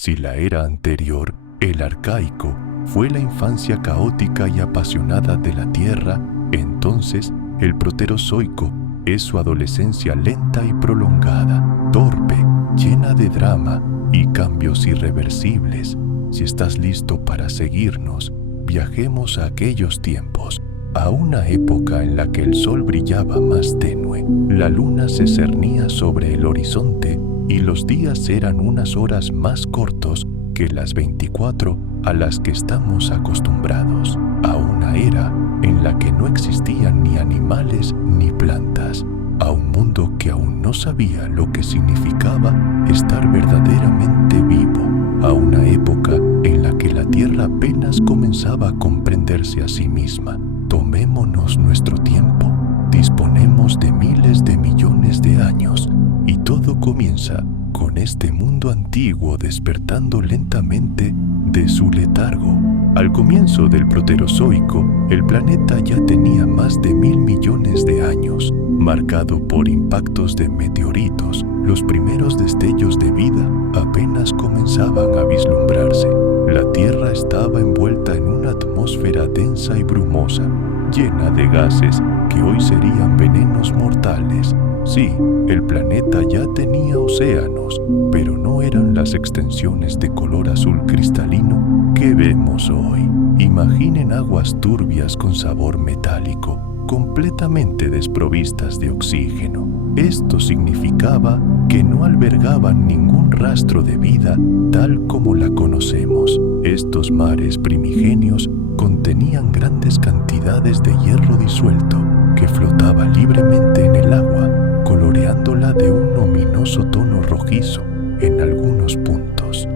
Si la era anterior, el arcaico, fue la infancia caótica y apasionada de la Tierra, entonces el proterozoico es su adolescencia lenta y prolongada, torpe, llena de drama y cambios irreversibles. Si estás listo para seguirnos, viajemos a aquellos tiempos, a una época en la que el sol brillaba más tenue, la luna se cernía sobre el horizonte y los días eran unas horas más cortos que las 24 a las que estamos acostumbrados, a una era en la que no existían ni animales ni plantas, a un mundo que aún no sabía lo que significaba estar verdaderamente vivo, a una época en la que la Tierra apenas comenzaba a comprenderse a sí misma. Tomémonos nuestro tiempo, disponemos de miles de millones de años y todo comienza con este mundo antiguo despertando lentamente de su letargo. Al comienzo del Proterozoico, el planeta ya tenía más de 1.000 millones de años, marcado por impactos de meteoritos. Los primeros destellos de vida apenas comenzaban a vislumbrarse. La Tierra estaba envuelta en una atmósfera densa y brumosa, llena de gases que hoy serían venenos mortales. Sí, el planeta ya tenía océanos, pero no eran las extensiones de color azul cristalino que vemos hoy. Imaginen aguas turbias con sabor metálico, completamente desprovistas de oxígeno. Esto significaba que no albergaban ningún rastro de vida tal como la conocemos. Estos mares primigenios contenían grandes cantidades de hierro disuelto que flotaba libremente en el agua, coloreándola de un ominoso tono rojizo en algunos puntos.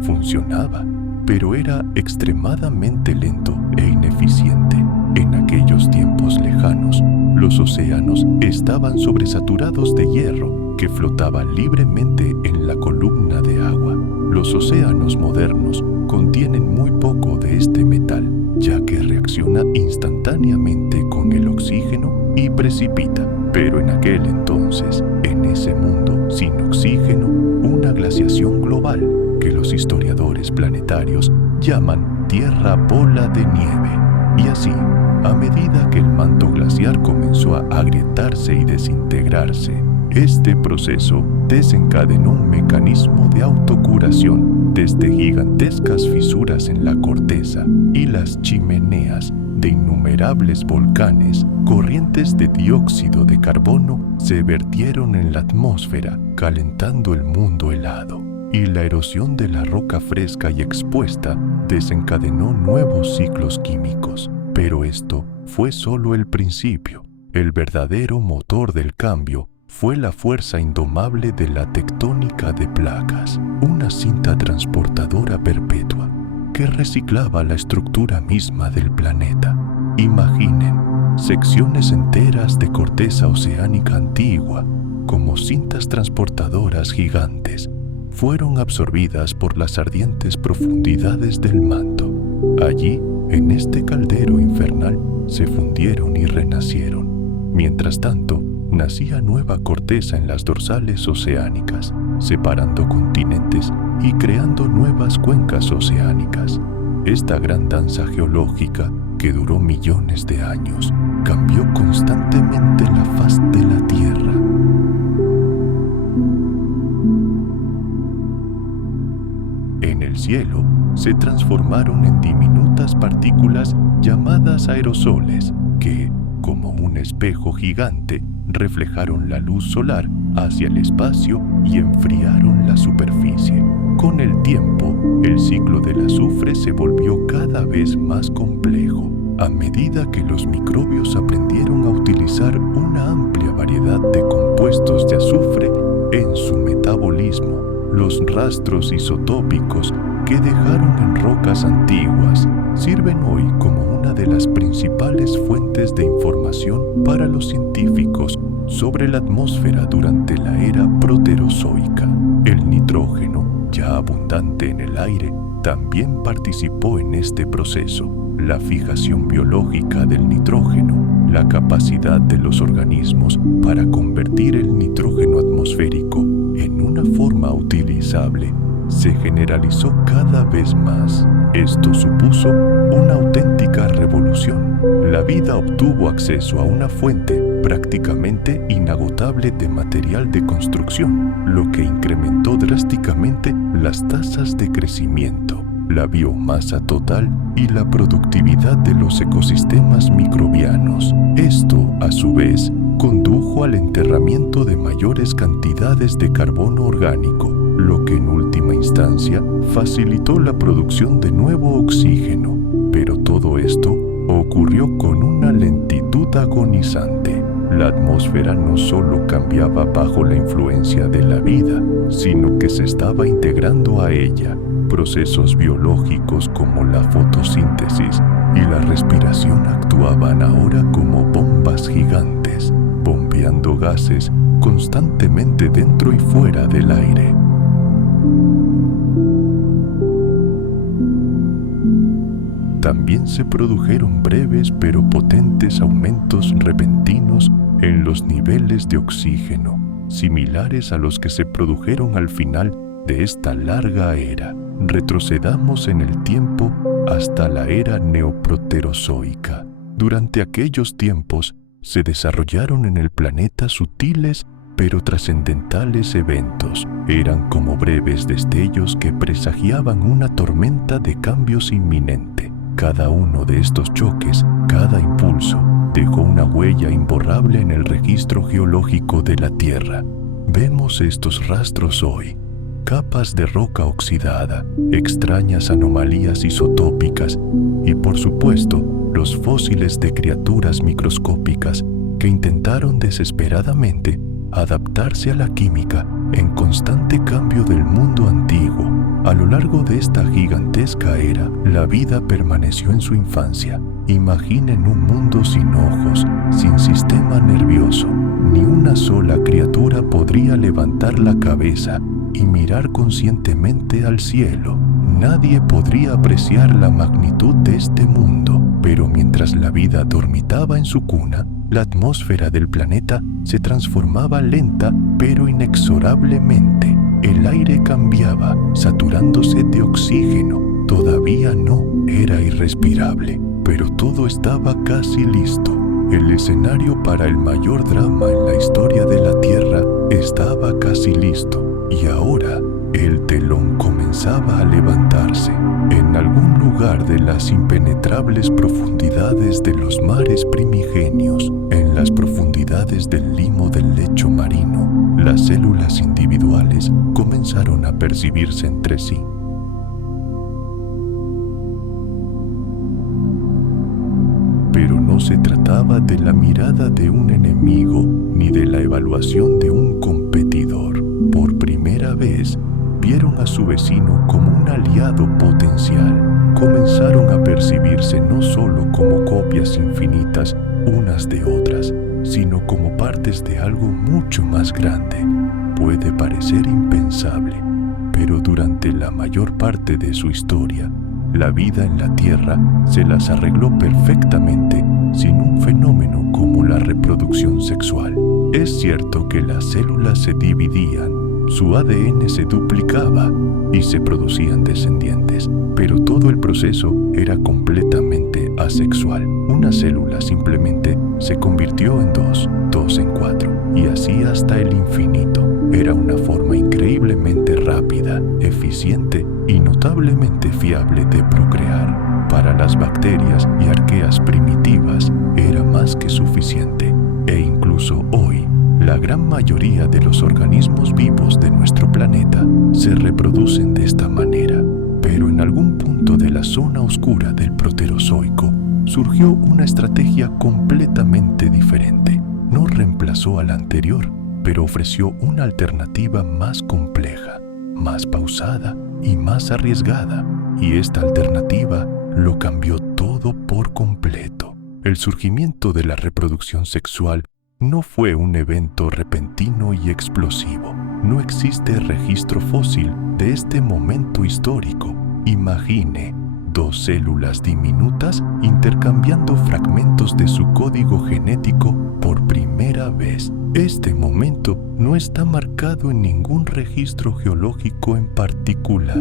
Funcionaba, pero era extremadamente lento e ineficiente. En aquellos tiempos lejanos, los océanos estaban sobresaturados de hierro que flotaba libremente en la columna de agua. Los océanos modernos contienen muy poco de este metal, ya que reacciona instantáneamente con el oxígeno y precipita. Pero en aquel entonces, en ese mundo sin oxígeno, una glaciación global que los historiadores planetarios llaman Tierra Bola de Nieve. Y así, a medida que el manto glaciar comenzó a agrietarse y desintegrarse, este proceso desencadenó un mecanismo de autocuración desde gigantescas fisuras en la corteza y las chimeneas de innumerables volcanes. Corrientes de dióxido de carbono se vertieron en la atmósfera, calentando el mundo helado, y la erosión de la roca fresca y expuesta desencadenó nuevos ciclos químicos. Pero esto fue solo el principio. El verdadero motor del cambio fue la fuerza indomable de la tectónica de placas, una cinta transportadora perpetua que reciclaba la estructura misma del planeta. Imaginen secciones enteras de corteza oceánica antigua, como cintas transportadoras gigantes, fueron absorbidas por las ardientes profundidades del manto. Allí, en este caldero infernal, se fundieron y renacieron. Mientras tanto, nacía nueva corteza en las dorsales oceánicas, separando continentes y creando nuevas cuencas oceánicas. Esta gran danza geológica, que duró millones de años, cambió constantemente la faz de la Tierra. En el cielo se transformaron en diminutas partículas llamadas aerosoles que, como un espejo gigante, reflejaron la luz solar hacia el espacio y enfriaron la superficie. Con el tiempo, el ciclo del azufre se volvió cada vez más complejo, a medida que los microbios aprendieron a utilizar una amplia variedad de compuestos de azufre en su metabolismo. Los rastros isotópicos que dejaron en rocas antiguas sirven hoy como una de las principales fuentes de información para los científicos sobre la atmósfera durante la era proterozoica. El nitrógeno, ya abundante en el aire, también participó en este proceso. La fijación biológica del nitrógeno, la capacidad de los organismos para convertir el nitrógeno se generalizó cada vez más. Esto supuso una auténtica revolución. La vida obtuvo acceso a una fuente prácticamente inagotable de material de construcción, lo que incrementó drásticamente las tasas de crecimiento, la biomasa total y la productividad de los ecosistemas microbianos. Esto, a su vez, condujo al enterramiento de mayores cantidades de carbono orgánico, lo que en última instancia facilitó la producción de nuevo oxígeno. Pero todo esto ocurrió con una lentitud agonizante. La atmósfera no solo cambiaba bajo la influencia de la vida, sino que se estaba integrando a ella. Procesos biológicos como la fotosíntesis y la respiración actuaban ahora como bombas gigantes, bombeando gases constantemente dentro y fuera del aire. También se produjeron breves pero potentes aumentos repentinos en los niveles de oxígeno, similares a los que se produjeron al final de esta larga era. Retrocedamos en el tiempo hasta la era neoproterozoica. Durante aquellos tiempos se desarrollaron en el planeta sutiles pero trascendentales eventos. Eran como breves destellos que presagiaban una tormenta de cambios inminente. Cada uno de estos choques, cada impulso, dejó una huella imborrable en el registro geológico de la Tierra. Vemos estos rastros hoy: capas de roca oxidada, extrañas anomalías isotópicas y, por supuesto, los fósiles de criaturas microscópicas que intentaron desesperadamente adaptarse a la química en constante cambio del mundo antiguo. A lo largo de esta gigantesca era, la vida permaneció en su infancia. Imaginen un mundo sin ojos, sin sistema nervioso. Ni una sola criatura podría levantar la cabeza y mirar conscientemente al cielo. Nadie podría apreciar la magnitud de este mundo, pero mientras la vida dormitaba en su cuna, la atmósfera del planeta se transformaba lenta pero inexorablemente. El aire cambiaba, saturándose de oxígeno. Todavía no era irrespirable, pero todo estaba casi listo. El escenario para el mayor drama en la historia de la Tierra estaba casi listo, y ahora el telón comenzaba a levantarse. En algún lugar de las impenetrables profundidades de los mares primigenios, en las profundidades del limo del lecho marino, las células individuales comenzaron a percibirse entre sí. Pero no se trataba de la mirada de un enemigo ni de la evaluación de un competidor. Por primera vez, vieron a su vecino como un aliado potencial. Comenzaron a percibirse no solo como copias infinitas unas de otras, sino como partes de algo mucho más grande. Puede parecer impensable, pero durante la mayor parte de su historia, la vida en la Tierra se las arregló perfectamente sin un fenómeno como la reproducción sexual. Es cierto que las células se dividían, su ADN se duplicaba y se producían descendientes, pero todo el proceso era completamente asexual. Una célula simplemente se convirtió en dos en cuatro, y así hasta el infinito. Era una forma increíblemente rápida, eficiente y notablemente fiable de procrear. Para las bacterias y arqueas primitivas era más que suficiente, e incluso hoy, la gran mayoría de los organismos vivos de nuestro planeta se reproducen de esta manera. Pero en algún punto de la zona oscura del Proterozoico surgió una estrategia completamente diferente. No reemplazó a la anterior, pero ofreció una alternativa más compleja, más pausada y más arriesgada. Y esta alternativa lo cambió todo por completo. El surgimiento de la reproducción sexual no fue un evento repentino y explosivo. No existe registro fósil de este momento histórico. Imagine dos células diminutas intercambiando fragmentos de su código genético por primera vez. Este momento no está marcado en ningún registro geológico en particular.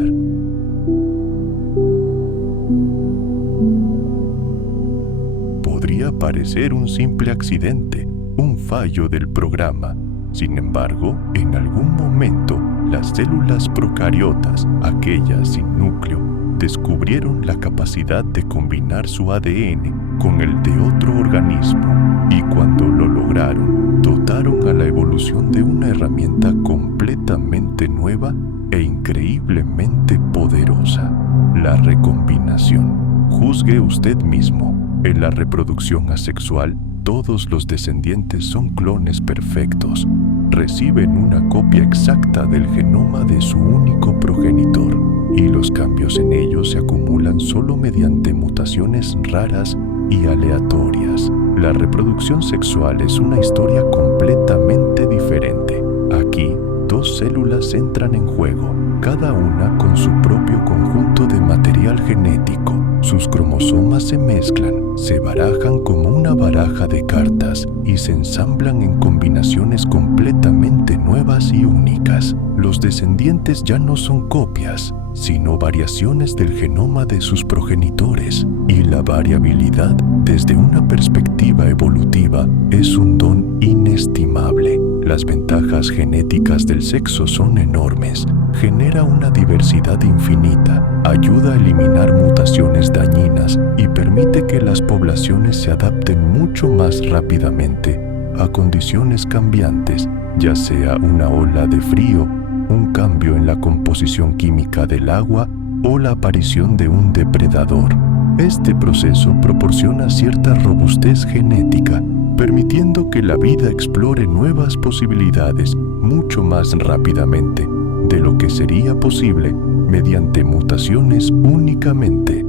Podría parecer un simple accidente, un fallo del programa. Sin embargo, en algún momento, las células procariotas, aquellas sin núcleo, descubrieron la capacidad de combinar su ADN con el de otro organismo, y cuando lo lograron, dotaron a la evolución de una herramienta completamente nueva e increíblemente poderosa: la recombinación. Juzgue usted mismo. En la reproducción asexual, todos los descendientes son clones perfectos. Reciben una copia exacta del genoma de su único progenitor, y los cambios en ellos se acumulan solo mediante mutaciones raras y aleatorias. La reproducción sexual es una historia completamente diferente. Aquí, dos células entran en juego, cada una con su propio conjunto de material genético. Sus cromosomas se mezclan, se barajan como una baraja de cartas y se ensamblan en combinaciones completamente nuevas y únicas. Los descendientes ya no son copias, sino variaciones del genoma de sus progenitores, y la variabilidad, desde una perspectiva evolutiva, es un don inestimable. Las ventajas genéticas del sexo son enormes. Genera una diversidad infinita, ayuda a eliminar mutaciones dañinas y permite que las poblaciones se adapten mucho más rápidamente a condiciones cambiantes, ya sea una ola de frío, un cambio en la composición química del agua o la aparición de un depredador. Este proceso proporciona cierta robustez genética, permitiendo que la vida explore nuevas posibilidades mucho más rápidamente de lo que sería posible mediante mutaciones únicamente.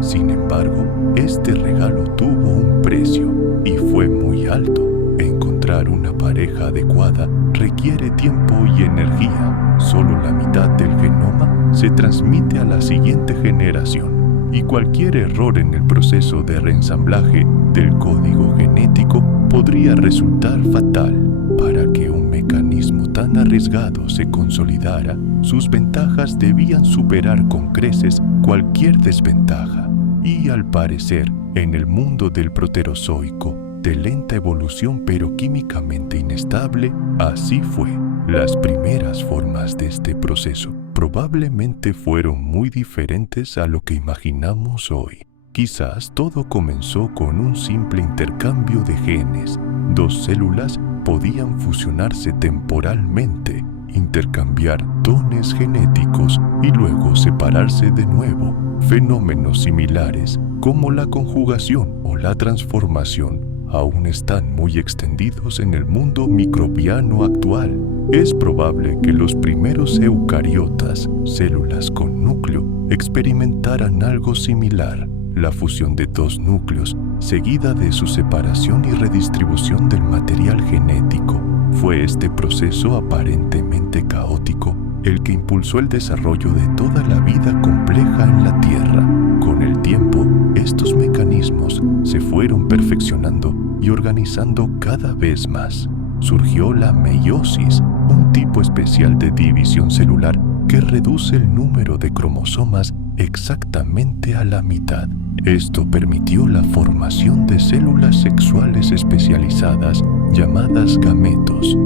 Sin embargo, este regalo tuvo un precio y fue muy alto. Encontrar una pareja adecuada requiere tiempo y energía. Solo la mitad del genoma se transmite a la siguiente generación, y cualquier error en el proceso de reensamblaje del código genético podría resultar fatal. Para que un mecanismo tan arriesgado se consolidara, sus ventajas debían superar con creces cualquier desventaja. Y al parecer, en el mundo del proterozoico, de lenta evolución pero químicamente inestable, así fue. Las primeras formas de este proceso probablemente fueron muy diferentes a lo que imaginamos hoy. Quizás todo comenzó con un simple intercambio de genes. Dos células podían fusionarse temporalmente, intercambiar dones genéticos y luego separarse de nuevo. Fenómenos similares, como la conjugación o la transformación, aún están muy extendidos en el mundo microbiano actual. Es probable que los primeros eucariotas, células con núcleo, experimentaran algo similar: la fusión de dos núcleos, seguida de su separación y redistribución del material genético. Fue este proceso aparentemente caótico el que impulsó el desarrollo de toda la vida compleja en la Tierra. Con el tiempo, estos mecanismos se fueron perfeccionando y organizando cada vez más. Surgió la meiosis, un tipo especial de división celular que reduce el número de cromosomas exactamente a la mitad. Esto permitió la formación de células sexuales especializadas llamadas gametos.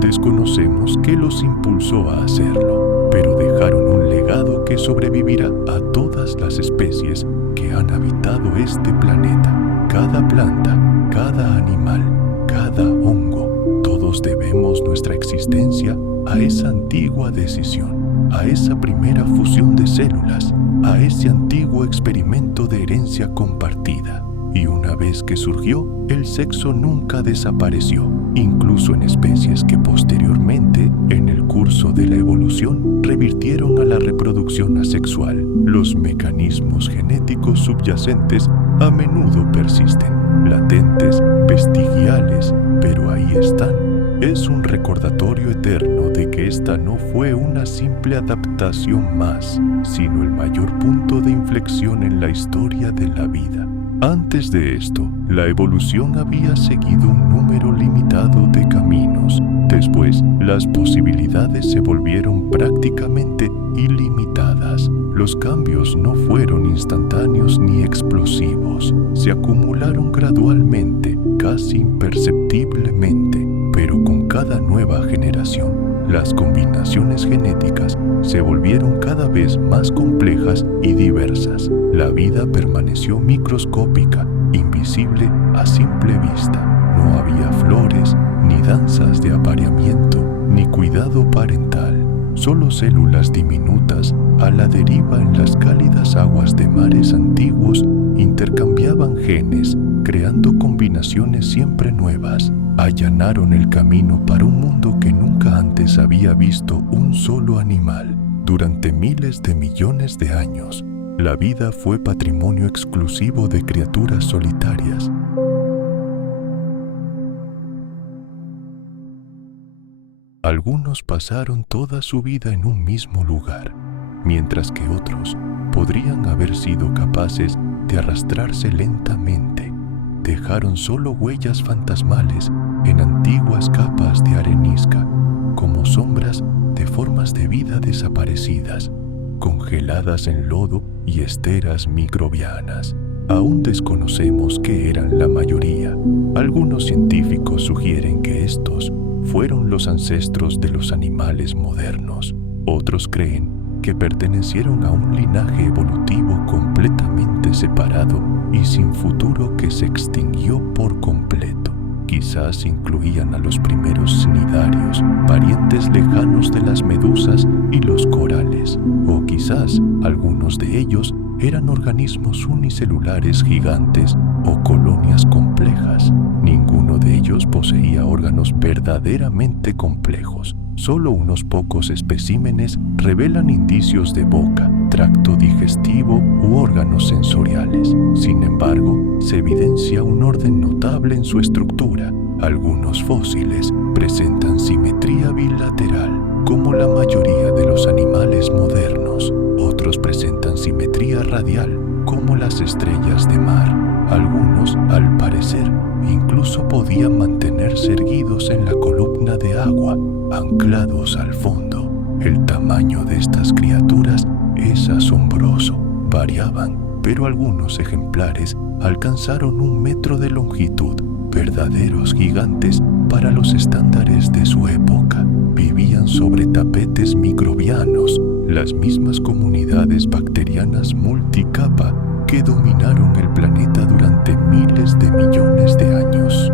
Desconocemos qué los impulsó a hacerlo, pero dejaron un legado que sobrevivirá a todas las especies que han habitado este planeta. Cada planta, cada animal, cada hongo, todos debemos nuestra existencia a esa antigua decisión, a esa primera fusión de células, a ese antiguo experimento de herencia compartida. Y una vez que surgió, el sexo nunca desapareció, incluso en especies que posteriormente, en el curso de la evolución, revirtieron a la reproducción asexual. Los mecanismos genéticos subyacentes a menudo persisten, latentes, vestigiales, pero ahí están. es un recordatorio eterno de que esta no fue una simple adaptación más, sino el mayor punto de inflexión en la historia de la vida. Antes de esto, la evolución había seguido un número limitado de caminos. Después, las posibilidades se volvieron prácticamente ilimitadas. Los cambios no fueron instantáneos ni explosivos. Se acumularon gradualmente, casi imperceptiblemente, pero con cada nueva generación, las combinaciones genéticas se volvieron cada vez más complejas y diversas. La vida permaneció microscópica, invisible a simple vista. No había flores, ni danzas de apareamiento, ni cuidado parental. Solo células diminutas a la deriva en las cálidas aguas de mares antiguos intercambiaban genes, creando combinaciones siempre nuevas. Allanaron el camino para un mundo que nunca antes había visto un solo animal. Durante miles de millones de años, la vida fue patrimonio exclusivo de criaturas solitarias. Algunos pasaron toda su vida en un mismo lugar, mientras que otros podrían haber sido capaces de arrastrarse lentamente. Dejaron solo huellas fantasmales en antiguas capas de arenisca, como sombras de formas de vida desaparecidas, congeladas en lodo y esteras microbianas. Aún desconocemos qué eran la mayoría. Algunos científicos sugieren que estos fueron los ancestros de los animales modernos. Otros creen que pertenecieron a un linaje evolutivo completamente separado y sin futuro que se extinguió por completo. Quizás incluían a los primeros cnidarios, parientes lejanos de las medusas y los corales, o quizás algunos de ellos eran organismos unicelulares gigantes o colonias complejas. Ninguno de ellos poseía órganos verdaderamente complejos. Solo unos pocos especímenes revelan indicios de boca, tracto digestivo u órganos sensoriales. Sin embargo, se evidencia un orden notable en su estructura. Algunos fósiles presentan simetría bilateral, como la mayoría de los animales modernos. Otros presentan simetría radial, como las estrellas de mar. Algunos, al parecer, incluso podían mantenerse erguidos en la columna de agua, anclados al fondo. El tamaño de estas criaturas es asombroso. Variaban, pero algunos ejemplares alcanzaron 1 metro de longitud, verdaderos gigantes para los estándares de su época. Vivían sobre tapetes microbianos, las mismas comunidades bacterianas multicapa que dominaron el planeta durante miles de millones de años.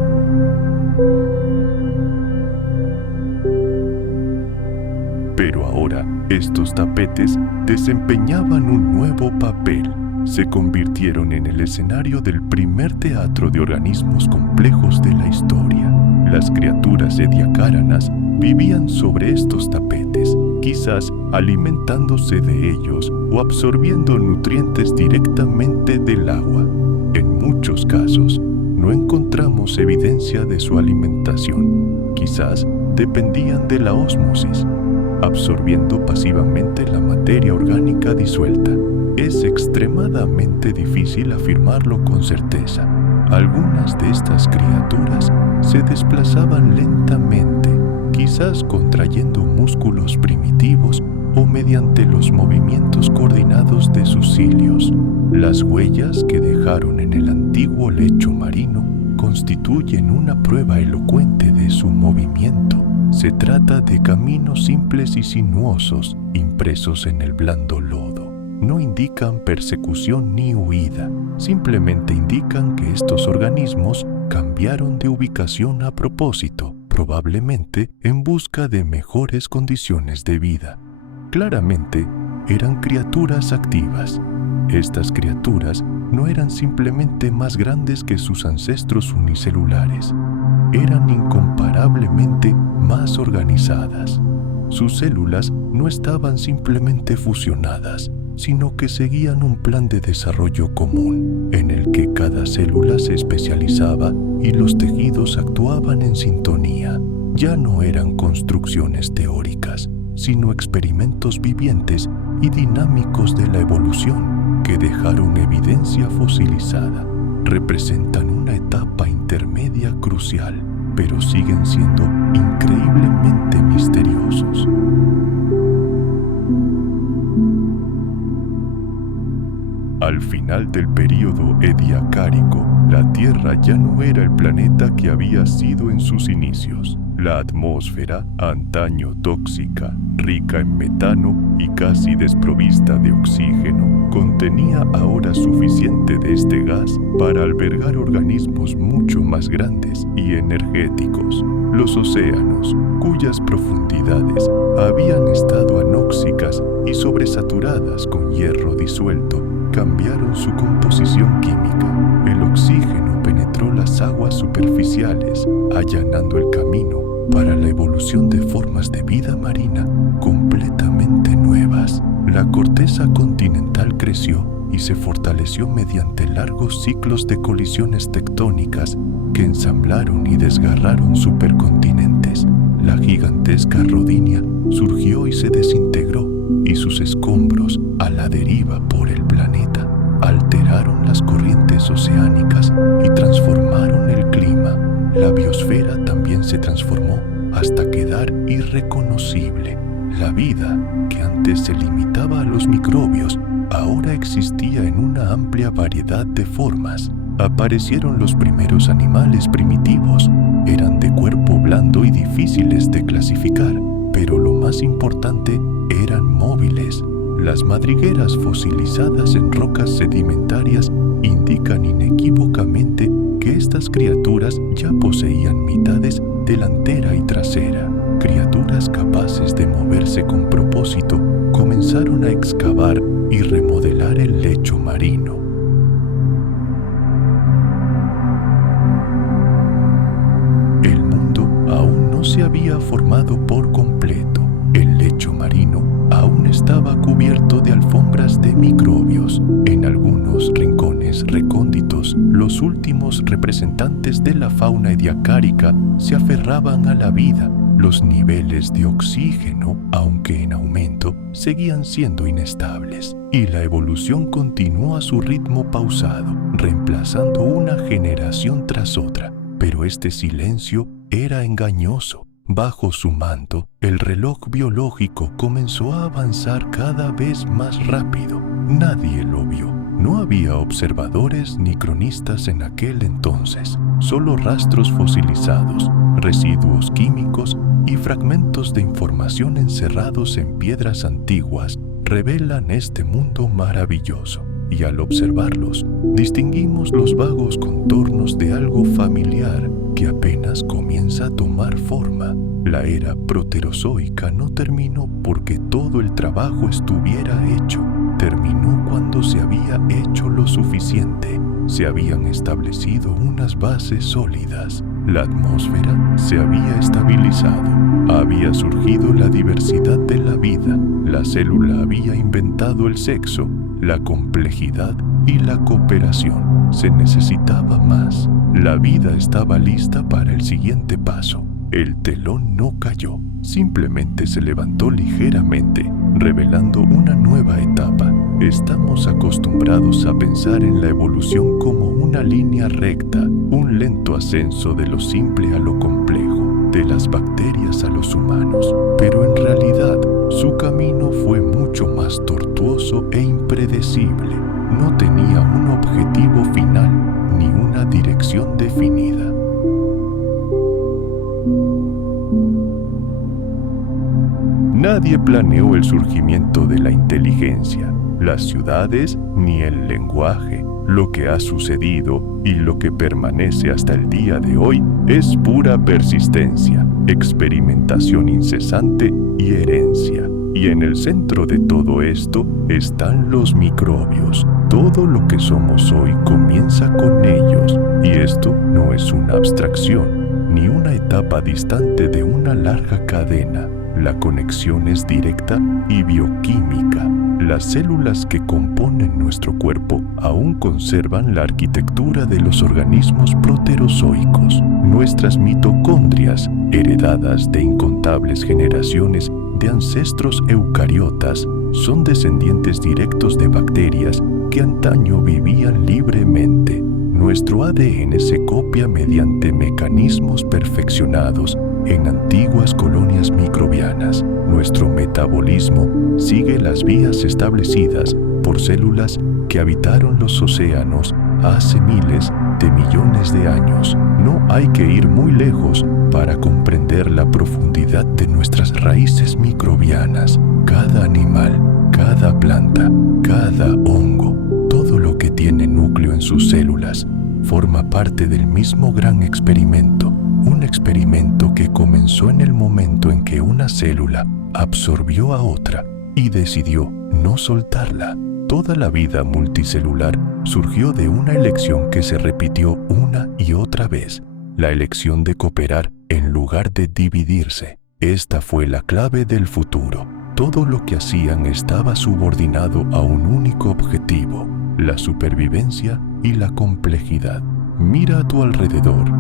Pero ahora, estos tapetes desempeñaban un nuevo papel. Se convirtieron en el escenario del primer teatro de organismos complejos de la historia. Las criaturas ediacáranas vivían sobre estos tapetes, quizás alimentándose de ellos o absorbiendo nutrientes directamente del agua. En muchos casos, no encontramos evidencia de su alimentación. Quizás dependían de la ósmosis, absorbiendo pasivamente la materia orgánica disuelta. Es extremadamente difícil afirmarlo con certeza. Algunas de estas criaturas se desplazaban lentamente, quizás contrayendo músculos primitivos o mediante los movimientos coordinados de sus cilios. Las huellas que dejaron en el antiguo lecho marino constituyen una prueba elocuente de su movimiento. Se trata de caminos simples y sinuosos impresos en el blando lodo. No indican persecución ni huida, simplemente indican que estos organismos cambiaron de ubicación a propósito, probablemente en busca de mejores condiciones de vida. Claramente, eran criaturas activas. Estas criaturas no eran simplemente más grandes que sus ancestros unicelulares, eran incomparablemente más organizadas. Sus células no estaban simplemente fusionadas, sino que seguían un plan de desarrollo común, en el que cada célula se especializaba y los tejidos actuaban en sintonía. ya no eran construcciones teóricas, sino experimentos vivientes y dinámicos de la evolución que dejaron evidencia fosilizada. Representan una etapa intermedia crucial, pero siguen siendo increíblemente misteriosos. Al final del período ediacárico, la Tierra ya no era el planeta que había sido en sus inicios. La atmósfera, antaño tóxica, rica en metano y casi desprovista de oxígeno, contenía ahora suficiente de este gas para albergar organismos mucho más grandes y energéticos. Los océanos, cuyas profundidades habían estado anóxicas y sobresaturadas con hierro disuelto, cambiaron su composición química. El oxígeno penetró las aguas superficiales, allanando el camino para la evolución de formas de vida marina completamente nuevas. La corteza continental creció y se fortaleció mediante largos ciclos de colisiones tectónicas que ensamblaron y desgarraron supercontinentes. La gigantesca Rodinia surgió y se desintegró, y sus escombros, a la deriva por el planeta, alteraron las corrientes oceánicas y transformaron el clima. La biosfera también se transformó hasta quedar irreconocible. La vida, que antes se limitaba a los microbios, ahora existía en una amplia variedad de formas. Aparecieron los primeros animales primitivos. Eran de cuerpo blando y difíciles de clasificar, pero lo más importante, eran móviles. Las madrigueras fosilizadas en rocas sedimentarias indican inequívocamente que estas criaturas ya poseían mitades delantera y trasera. Criaturas capaces de moverse con propósito comenzaron a excavar y remodelar el lecho marino. El mundo aún no se había formado por completo. El lecho marino aún estaba cubierto de alfombras de microbios. En algunos rincones recónditos, los últimos representantes de la fauna ediacárica se aferraban a la vida. Los niveles de oxígeno, aunque en aumento, seguían siendo inestables, y la evolución continuó a su ritmo pausado, reemplazando una generación tras otra. Pero este silencio era engañoso. Bajo su manto, el reloj biológico comenzó a avanzar cada vez más rápido. Nadie lo vio. No había observadores ni cronistas en aquel entonces, solo rastros fosilizados, residuos químicos y fragmentos de información encerrados en piedras antiguas revelan este mundo maravilloso. Y al observarlos, distinguimos los vagos contornos de algo familiar que apenas comienza a tomar forma. La era proterozoica no terminó porque todo el trabajo estuviera hecho. Terminó cuando se había hecho lo suficiente. Se habían establecido unas bases sólidas. La atmósfera se había estabilizado. Había surgido la diversidad de la vida. La célula había inventado el sexo, la complejidad y la cooperación. Se necesitaba más. La vida estaba lista para el siguiente paso. El telón no cayó, simplemente se levantó ligeramente, revelando una nueva etapa. Estamos acostumbrados a pensar en la evolución como una línea recta, un lento ascenso de lo simple a lo complejo, de las bacterias a los humanos. Pero en realidad, su camino fue mucho más tortuoso e impredecible. No tenía un objetivo final ni una dirección definida. Nadie planeó el surgimiento de la inteligencia, las ciudades ni el lenguaje. Lo que ha sucedido y lo que permanece hasta el día de hoy es pura persistencia, experimentación incesante y herencia. Y en el centro de todo esto están los microbios. Todo lo que somos hoy comienza con ellos, y esto no es una abstracción, ni una etapa distante de una larga cadena. La conexión es directa y bioquímica. Las células que componen nuestro cuerpo aún conservan la arquitectura de los organismos proterozoicos. Nuestras mitocondrias, heredadas de incontables generaciones de ancestros eucariotas, son descendientes directos de bacterias que antaño vivían libremente. Nuestro ADN se copia mediante mecanismos perfeccionados en antiguas colonias microbianas. Nuestro metabolismo sigue las vías establecidas por células que habitaron los océanos hace miles de millones de años. No hay que ir muy lejos para comprender la profundidad de nuestras raíces microbianas. Cada animal, cada planta, cada hongo, todo lo que tiene núcleo en sus células, forma parte del mismo gran experimento. Un experimento que comenzó en el momento en que una célula absorbió a otra y decidió no soltarla. Toda la vida multicelular surgió de una elección que se repitió una y otra vez, la elección de cooperar en lugar de dividirse. Esta fue la clave del futuro. Todo lo que hacían estaba subordinado a un único objetivo, la supervivencia y la complejidad. Mira a tu alrededor.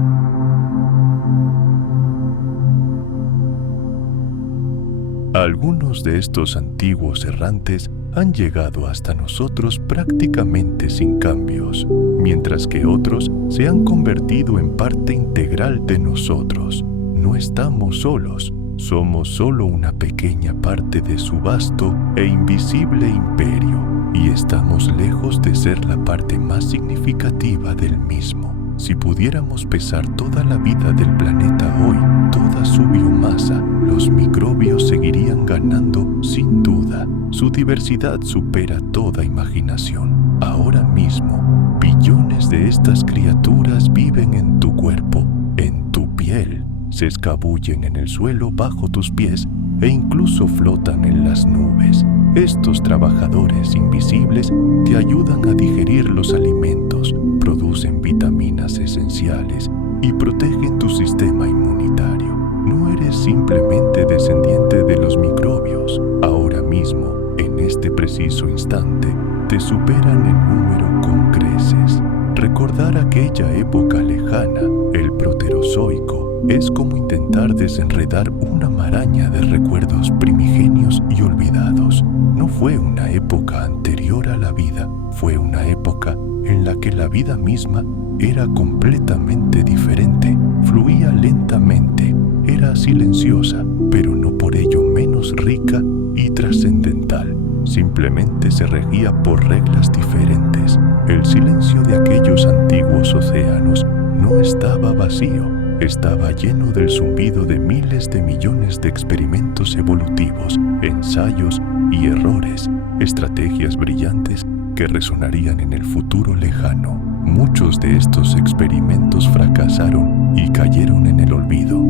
Algunos de estos antiguos errantes han llegado hasta nosotros prácticamente sin cambios, mientras que otros se han convertido en parte integral de nosotros. No estamos solos, somos solo una pequeña parte de su vasto e invisible imperio, y estamos lejos de ser la parte más significativa del mismo. Si pudiéramos pesar toda la vida del planeta hoy, toda su biomasa, los microbios seguirían ganando sin duda. Su diversidad supera toda imaginación. Ahora mismo, billones de estas criaturas viven en tu cuerpo, en tu piel, se escabullen en el suelo bajo tus pies e incluso flotan en las nubes. Estos trabajadores invisibles te ayudan a digerir los alimentos, producen vitaminas esenciales y protegen tu sistema inmunitario. No eres simplemente descendiente de los microbios. Ahora mismo, en este preciso instante, te superan en número con creces. Recordar aquella época lejana, el proterozoico, es como intentar desenredar una maraña de recuerdos primigenios y olvidados. No fue una época anterior a la vida, fue una época en la que la vida misma era completamente diferente, fluía lentamente, era silenciosa, pero no por ello menos rica y trascendental. Simplemente se regía por reglas diferentes. El silencio de aquellos antiguos océanos no estaba vacío, estaba lleno del zumbido de miles de millones de experimentos evolutivos, ensayos y errores, estrategias brillantes que resonarían en el futuro lejano. Muchos de estos experimentos fracasaron y cayeron en el olvido.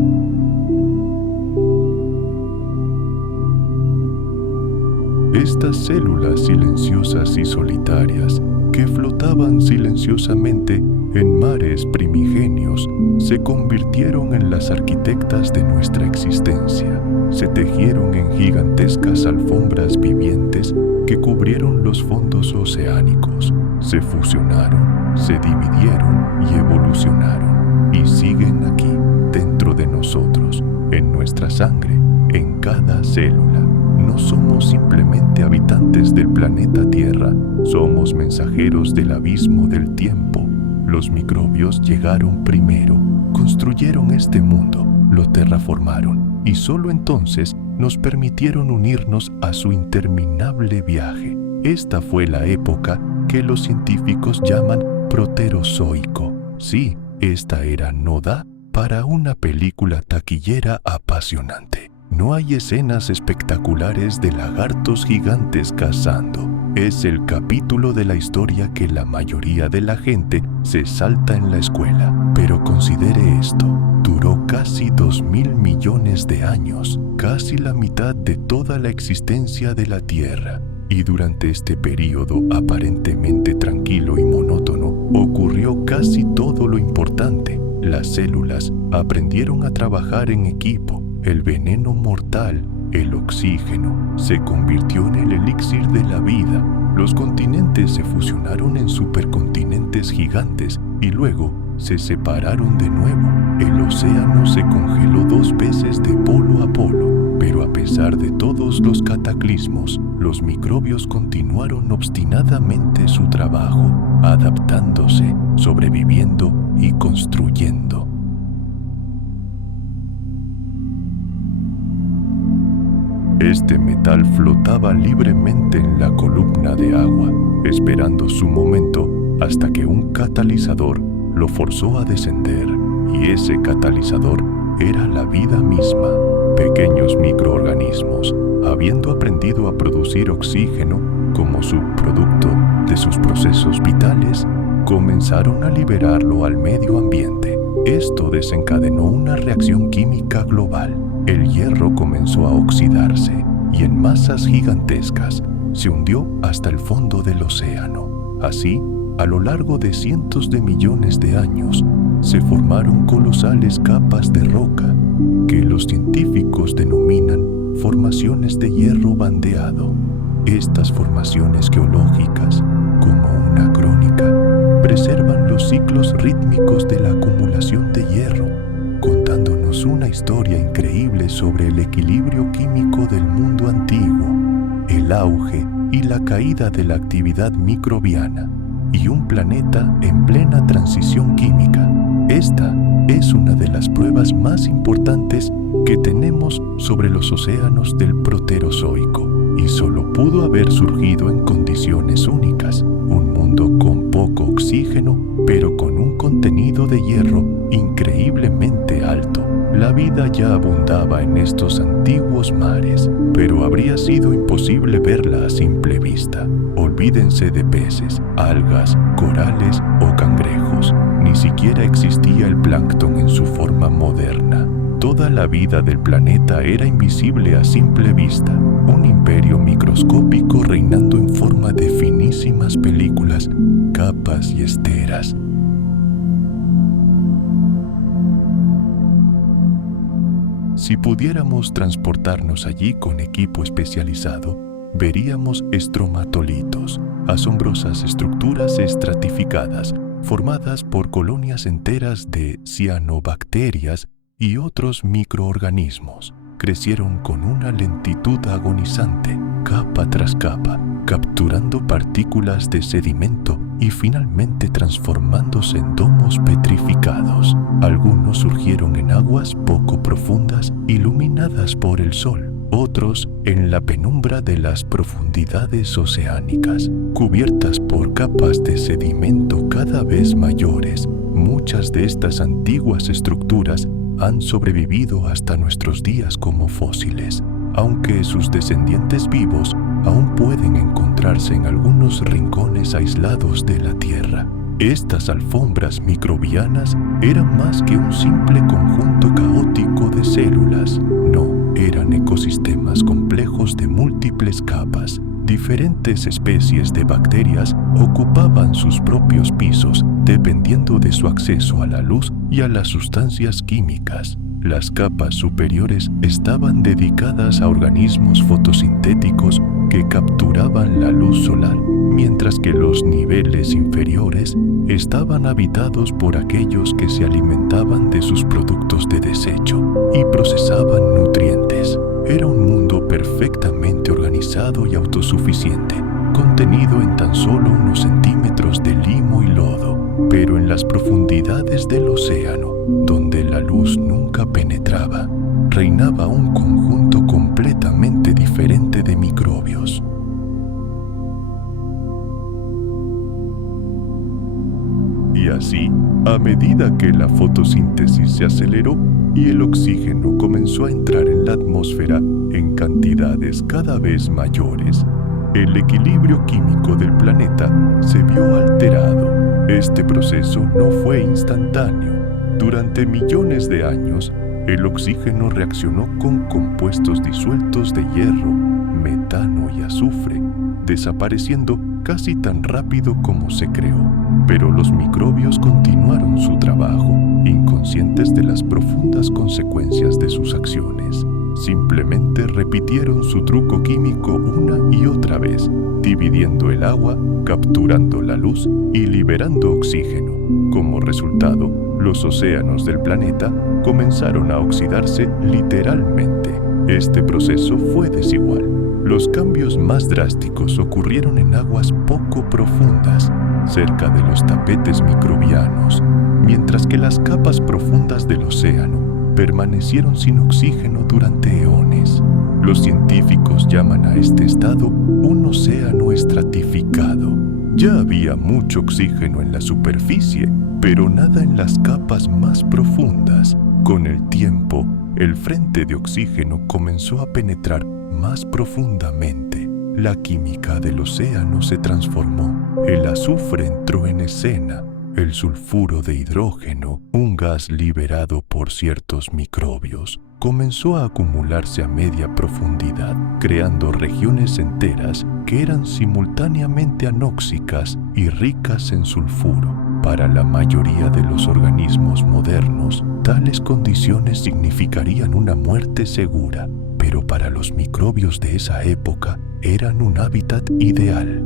Estas células silenciosas y solitarias, que flotaban silenciosamente en mares primigenios, se convirtieron en las arquitectas de nuestra existencia. Se tejieron en gigantescas alfombras vivientes que cubrieron los fondos oceánicos. Se fusionaron, se dividieron y evolucionaron. Y siguen aquí, dentro de nosotros, en nuestra sangre, en cada célula. No somos simplemente habitantes del planeta Tierra, somos mensajeros del abismo del tiempo. Los microbios llegaron primero, construyeron este mundo, lo terraformaron y solo entonces nos permitieron unirnos a su interminable viaje. Esta fue la época que los científicos llaman proterozoico. Sí, esta era no da para una película taquillera apasionante. No hay escenas espectaculares de lagartos gigantes cazando. Es el capítulo de la historia que la mayoría de la gente se salta en la escuela. Pero considere esto, duró casi 2.000 millones de años, casi la mitad de toda la existencia de la Tierra. Y durante este período aparentemente tranquilo y monótono, ocurrió casi todo lo importante. Las células aprendieron a trabajar en equipo. El veneno mortal El oxígeno se convirtió en el elixir de la vida. Los continentes se fusionaron en supercontinentes gigantes y luego se separaron de nuevo. El océano se congeló 2 veces de polo a polo, pero a pesar de todos los cataclismos, los microbios continuaron obstinadamente su trabajo, adaptándose, sobreviviendo y construyendo. Este metal flotaba libremente en la columna de agua, esperando su momento hasta que un catalizador lo forzó a descender, y ese catalizador era la vida misma. Pequeños microorganismos, habiendo aprendido a producir oxígeno como subproducto de sus procesos vitales, comenzaron a liberarlo al medio ambiente. Esto desencadenó una reacción química global. El hierro comenzó a oxidarse y en masas gigantescas se hundió hasta el fondo del océano. Así, a lo largo de cientos de millones de años, se formaron colosales capas de roca que los científicos denominan formaciones de hierro bandeado. Estas formaciones geológicas, como una crónica, preservan los ciclos rítmicos de la acumulación de hierro, contándonos una historia increíble sobre el equilibrio químico del mundo antiguo, el auge y la caída de la actividad microbiana, y un planeta en plena transición química. Esta es una de las pruebas más importantes que tenemos sobre los océanos del Proterozoico, y solo pudo haber surgido en condiciones únicas, un mundo con poco oxígeno, pero con un contenido de hierro increíblemente alto. La vida ya abundaba en estos antiguos mares, pero habría sido imposible verla a simple vista. Olvídense de peces, algas, corales o cangrejos. Ni siquiera existía el plancton en su forma moderna. Toda la vida del planeta era invisible a simple vista. Un imperio microscópico reinando en forma de finísimas películas, capas y esteras. Si pudiéramos transportarnos allí con equipo especializado, veríamos estromatolitos, asombrosas estructuras estratificadas, formadas por colonias enteras de cianobacterias y otros microorganismos. Crecieron con una lentitud agonizante, capa tras capa, capturando partículas de sedimento y finalmente transformándose en domos petrificados. Algunos surgieron en aguas poco profundas, iluminadas por el sol. Otros en la penumbra de las profundidades oceánicas, cubiertas por capas de sedimento cada vez mayores. Muchas de estas antiguas estructuras han sobrevivido hasta nuestros días como fósiles, aunque sus descendientes vivos aún pueden encontrarse en algunos rincones aislados de la Tierra. Estas alfombras microbianas eran más que un simple conjunto caótico de células. No, eran ecosistemas complejos de múltiples capas. Diferentes especies de bacterias ocupaban sus propios pisos dependiendo de su acceso a la luz y a las sustancias químicas. Las capas superiores estaban dedicadas a organismos fotosintéticos que capturaban la luz solar, mientras que los niveles inferiores estaban habitados por aquellos que se alimentaban de sus productos de desecho y procesaban nutrientes. Era un mundo perfectamente organizado y autosuficiente, contenido en tan solo unos centímetros de limo y lodo, pero en las profundidades del océano, donde la luz nunca penetraba, reinaba un conjunto completamente diferente de microbios. Y así, a medida que la fotosíntesis se aceleró y el oxígeno comenzó a entrar en la atmósfera en cantidades cada vez mayores, el equilibrio químico del planeta se vio alterado. Este proceso no fue instantáneo. Durante millones de años, el oxígeno reaccionó con compuestos disueltos de hierro, metano y azufre, desapareciendo casi tan rápido como se creó. Pero los microbios continuaron su trabajo, inconscientes de las profundas consecuencias de sus acciones. simplemente repitieron su truco químico una y otra vez, dividiendo el agua, capturando la luz y liberando oxígeno. Como resultado, los océanos del planeta comenzaron a oxidarse literalmente. Este proceso fue desigual. Los cambios más drásticos ocurrieron en aguas poco profundas, cerca de los tapetes microbianos, mientras que las capas profundas del océano permanecieron sin oxígeno durante eones. Los científicos llaman a este estado un océano estratificado. Ya había mucho oxígeno en la superficie, pero nada en las capas más profundas. Con el tiempo, el frente de oxígeno comenzó a penetrar más profundamente. La química del océano se transformó. El azufre entró en escena. El sulfuro de hidrógeno, un gas liberado por ciertos microbios, comenzó a acumularse a media profundidad, creando regiones enteras que eran simultáneamente anóxicas y ricas en sulfuro. Para la mayoría de los organismos modernos, tales condiciones significarían una muerte segura, pero para los microbios de esa época eran un hábitat ideal.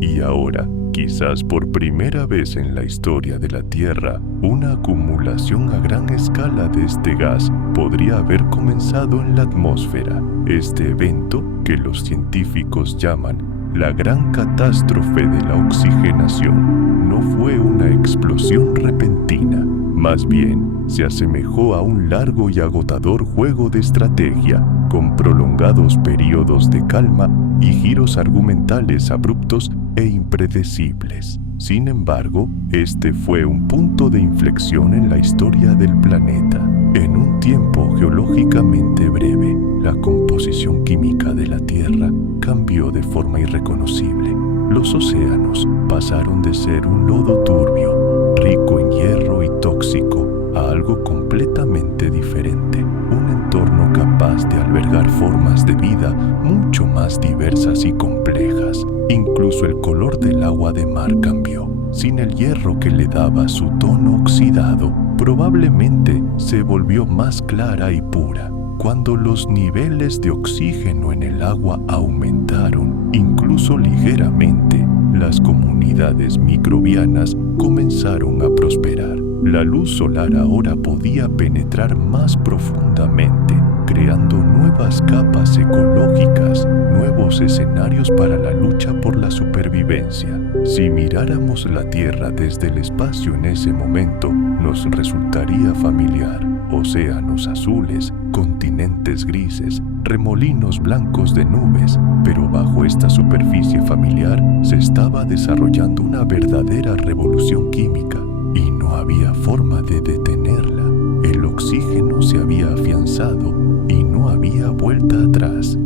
Y ahora, quizás por primera vez en la historia de la Tierra, una acumulación a gran escala de este gas podría haber comenzado en la atmósfera. Este evento, que los científicos llaman la gran catástrofe de la oxigenación, no fue una explosión repentina. Más bien, se asemejó a un largo y agotador juego de estrategia, con prolongados periodos de calma y giros argumentales abruptos e impredecibles. Sin embargo, este fue un punto de inflexión en la historia del planeta. En un tiempo geológicamente breve, la composición química de la Tierra cambió de forma irreconocible. Los océanos pasaron de ser un lodo turbio, rico en hierro y tóxico, a algo completamente diferente, un entorno capaz de albergar formas de vida mucho más diversas y complejas. Incluso el color del agua de mar cambió. Sin el hierro que le daba su tono oxidado, probablemente se volvió más clara y pura. Cuando los niveles de oxígeno en el agua aumentaron, incluso ligeramente, las comunidades microbianas comenzaron a prosperar. La luz solar ahora podía penetrar más profundamente, creando nuevas capas ecológicas, nuevos escenarios para la lucha por la supervivencia. Si miráramos la Tierra desde el espacio en ese momento, nos resultaría familiar. Océanos azules, continentes grises, remolinos blancos de nubes, pero bajo esta superficie familiar se estaba desarrollando una verdadera revolución química y no había forma de detenerla. El oxígeno se había afianzado y no había vuelta atrás.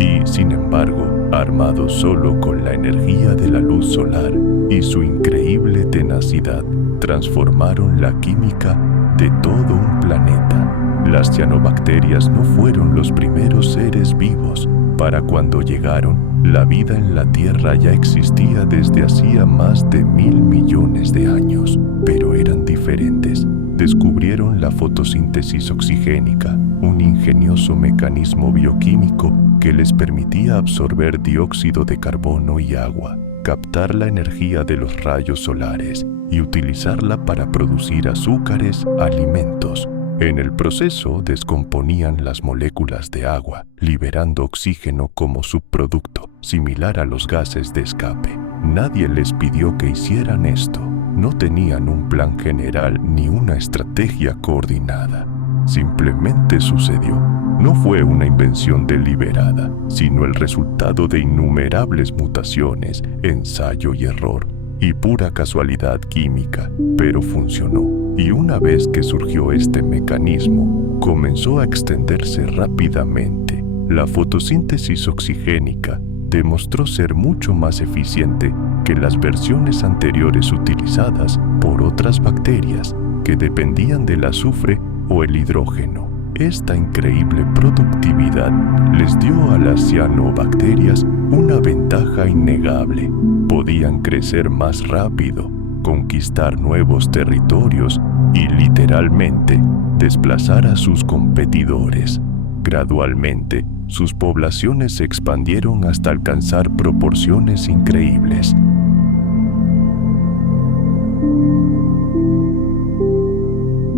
Y, sin embargo, armados solo con la energía de la luz solar y su increíble tenacidad, transformaron la química de todo un planeta. Las cianobacterias no fueron los primeros seres vivos. Para cuando llegaron, la vida en la Tierra ya existía desde hacía más de 1.000 millones de años, pero eran diferentes. Descubrieron la fotosíntesis oxigénica, un ingenioso mecanismo bioquímico que les permitía absorber dióxido de carbono y agua, captar la energía de los rayos solares y utilizarla para producir azúcares, alimentos. En el proceso descomponían las moléculas de agua, liberando oxígeno como subproducto, similar a los gases de escape. Nadie les pidió que hicieran esto. No tenían un plan general ni una estrategia coordinada. Simplemente sucedió. No fue una invención deliberada, sino el resultado de innumerables mutaciones, ensayo y error, y pura casualidad química, pero funcionó. Y una vez que surgió este mecanismo, comenzó a extenderse rápidamente. La fotosíntesis oxigénica demostró ser mucho más eficiente que las versiones anteriores utilizadas por otras bacterias que dependían del azufre o el hidrógeno. Esta increíble productividad les dio a las cianobacterias una ventaja innegable. podían crecer más rápido, conquistar nuevos territorios y literalmente desplazar a sus competidores. Gradualmente, sus poblaciones se expandieron hasta alcanzar proporciones increíbles.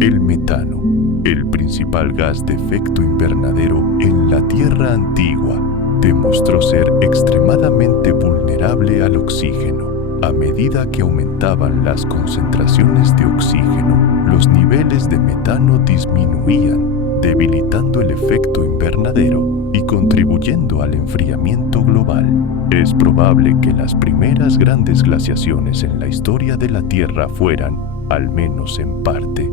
El metano, el principal gas de efecto invernadero en la Tierra antigua, demostró ser extremadamente vulnerable al oxígeno. A medida que aumentaban las concentraciones de oxígeno, los niveles de metano disminuían, debilitando el efecto invernadero y contribuyendo al enfriamiento global. Es probable que las primeras grandes glaciaciones en la historia de la Tierra fueran, al menos en parte,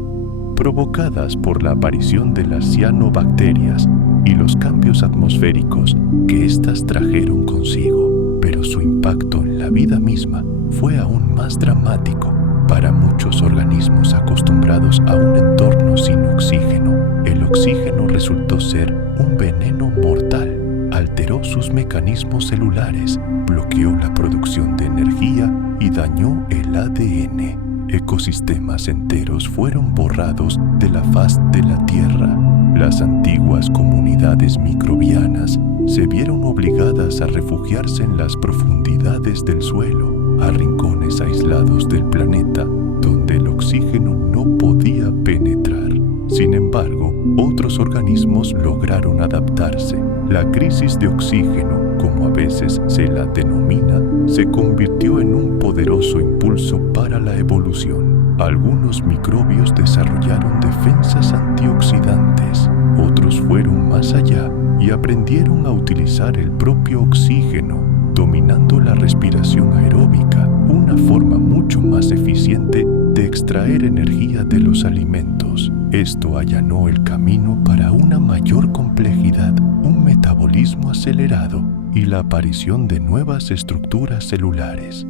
provocadas por la aparición de las cianobacterias y los cambios atmosféricos que éstas trajeron consigo, pero su impacto en la vida misma fue aún más dramático. Para muchos organismos acostumbrados a un entorno sin oxígeno, el oxígeno resultó ser un veneno mortal. Alteró sus mecanismos celulares, bloqueó la producción de energía y dañó el ADN. Ecosistemas enteros fueron borrados de la faz de la Tierra. Las antiguas comunidades microbianas se vieron obligadas a refugiarse en las profundidades del suelo, a rincones aislados del planeta, donde el oxígeno no podía penetrar. Sin embargo, otros organismos lograron adaptarse. La crisis de oxígeno, como a veces se la denomina, se convirtió en un poderoso impulso para la evolución. Algunos microbios desarrollaron defensas antioxidantes, otros fueron más allá y aprendieron a utilizar el propio oxígeno, dominando la respiración aeróbica, una forma mucho más eficiente de extraer energía de los alimentos. Esto allanó el camino para una mayor complejidad, un metabolismo acelerado y la aparición de nuevas estructuras celulares.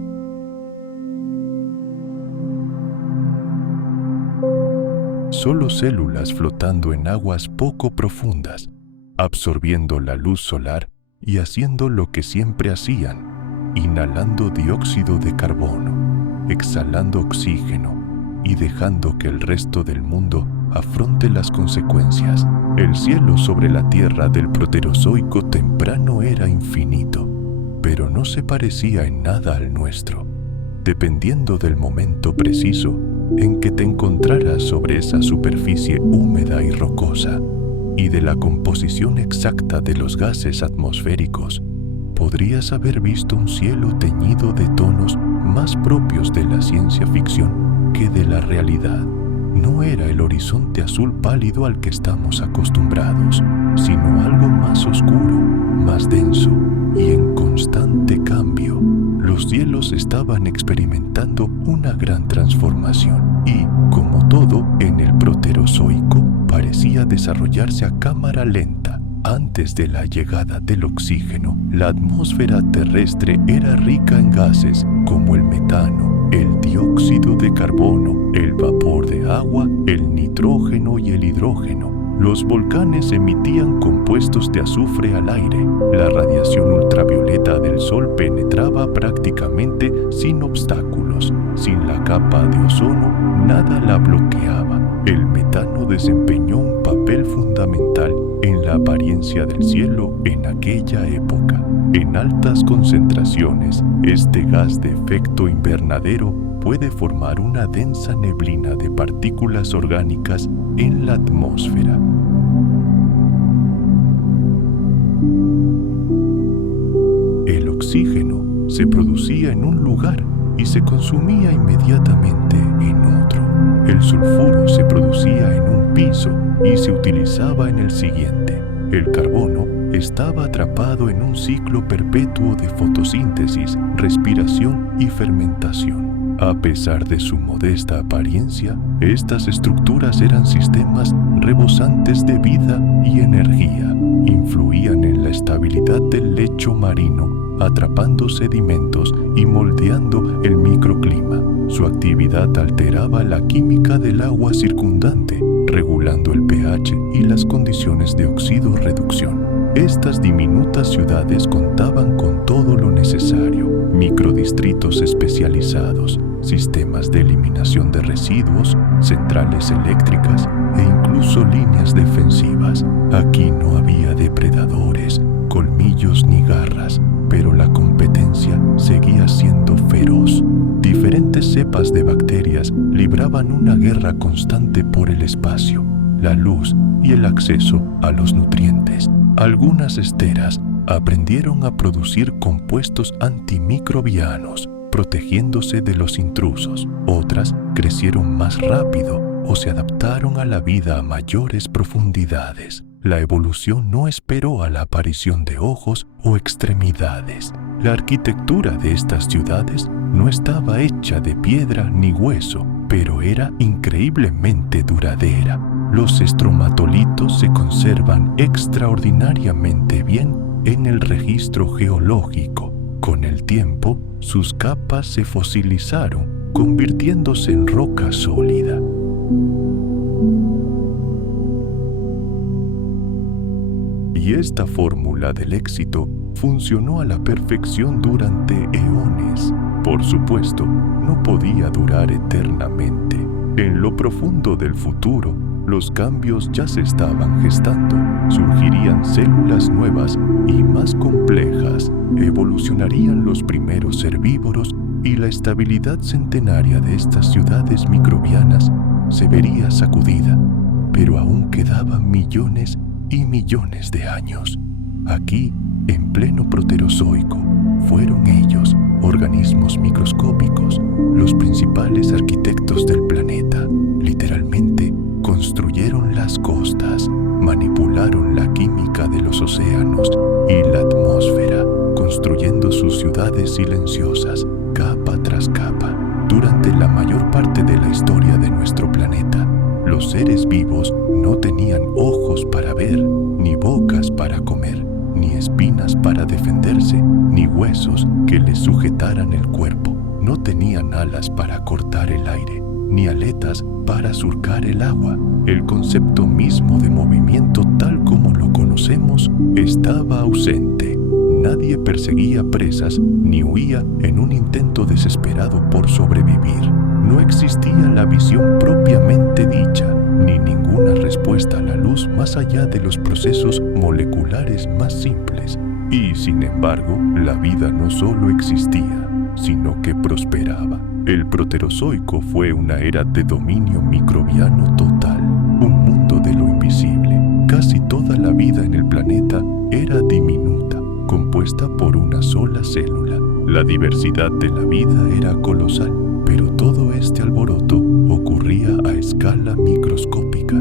Solo células flotando en aguas poco profundas, absorbiendo la luz solar y haciendo lo que siempre hacían, inhalando dióxido de carbono, exhalando oxígeno y dejando que el resto del mundo afronte las consecuencias. El cielo sobre la Tierra del Proterozoico temprano era infinito, pero no se parecía en nada al nuestro. Dependiendo del momento preciso en que te encontraras sobre esa superficie húmeda y rocosa, y de la composición exacta de los gases atmosféricos, podrías haber visto un cielo teñido de tonos más propios de la ciencia ficción que de la realidad. No era el horizonte azul pálido al que estamos acostumbrados, sino algo más oscuro, más denso y en constante cambio. Los cielos estaban experimentando una gran transformación y, como todo en el Proterozoico, parecía desarrollarse a cámara lenta. Antes de la llegada del oxígeno, la atmósfera terrestre era rica en gases como el metano, el dióxido de carbono, el vapor de agua, el nitrógeno y el hidrógeno. Los volcanes emitían compuestos de azufre al aire. La radiación ultravioleta del Sol penetraba prácticamente sin obstáculos. Sin la capa de ozono, nada la bloqueaba. El metano desempeñó un papel fundamental en la apariencia del cielo en aquella época. En altas concentraciones, este gas de efecto invernadero puede formar una densa neblina de partículas orgánicas en la atmósfera. El oxígeno se producía en un lugar y se consumía inmediatamente en otro. El sulfuro se producía en un piso y se utilizaba en el siguiente. El carbono estaba atrapado en un ciclo perpetuo de fotosíntesis, respiración y fermentación. A pesar de su modesta apariencia, estas estructuras eran sistemas rebosantes de vida y energía. Influían en la estabilidad del lecho marino, atrapando sedimentos y moldeando el microclima. Su actividad alteraba la química del agua circundante, regulando el pH y las condiciones de oxidorreducción. Estas diminutas ciudades contaban con todo lo necesario: microdistritos especializados, sistemas de eliminación de residuos, centrales eléctricas e incluso líneas defensivas. Aquí no había depredadores, colmillos ni garras, pero la competencia seguía siendo feroz. Diferentes cepas de bacterias libraban una guerra constante por el espacio, la luz y el acceso a los nutrientes. Algunas esteras aprendieron a producir compuestos antimicrobianos, protegiéndose de los intrusos. Otras crecieron más rápido o se adaptaron a la vida a mayores profundidades. La evolución no esperó a la aparición de ojos o extremidades. La arquitectura de estas ciudades no estaba hecha de piedra ni hueso, pero era increíblemente duradera. Los estromatolitos se conservan extraordinariamente bien en el registro geológico. Con el tiempo, sus capas se fosilizaron, convirtiéndose en roca sólida. Y esta fórmula del éxito funcionó a la perfección durante eones. Por supuesto, no podía durar eternamente. En lo profundo del futuro, los cambios ya se estaban gestando. Surgirían células nuevas y más complejas. Evolucionarían los primeros herbívoros y la estabilidad centenaria de estas ciudades microbianas se vería sacudida. Pero aún quedaban millones y millones de años. Aquí, en pleno Proterozoico, fueron ellos, organismos microscópicos, los principales arquitectos del planeta. Literalmente, construyeron las costas, manipularon la química de los océanos y la atmósfera, construyendo sus ciudades silenciosas, capa tras capa. Durante la mayor parte de la historia de nuestro planeta, los seres vivos no tenían ojos para ver, ni bocas para comer, ni espinas para defenderse, ni huesos que les sujetaran el cuerpo. No tenían alas para cortar el aire, ni aletas para surcar el agua. El concepto mismo de movimiento tal como lo conocemos estaba ausente. Nadie perseguía presas ni huía en un intento desesperado por sobrevivir. No existía la visión propiamente dicha, ni ninguna respuesta a la luz más allá de los procesos moleculares más simples. Y, sin embargo, la vida no solo existía, sino que prosperaba. El Proterozoico fue una era de dominio microbiano total, un mundo de lo invisible. Casi toda la vida en el planeta era diminuta, compuesta por una sola célula. La diversidad de la vida era colosal, pero todo este alboroto ocurría a escala microscópica.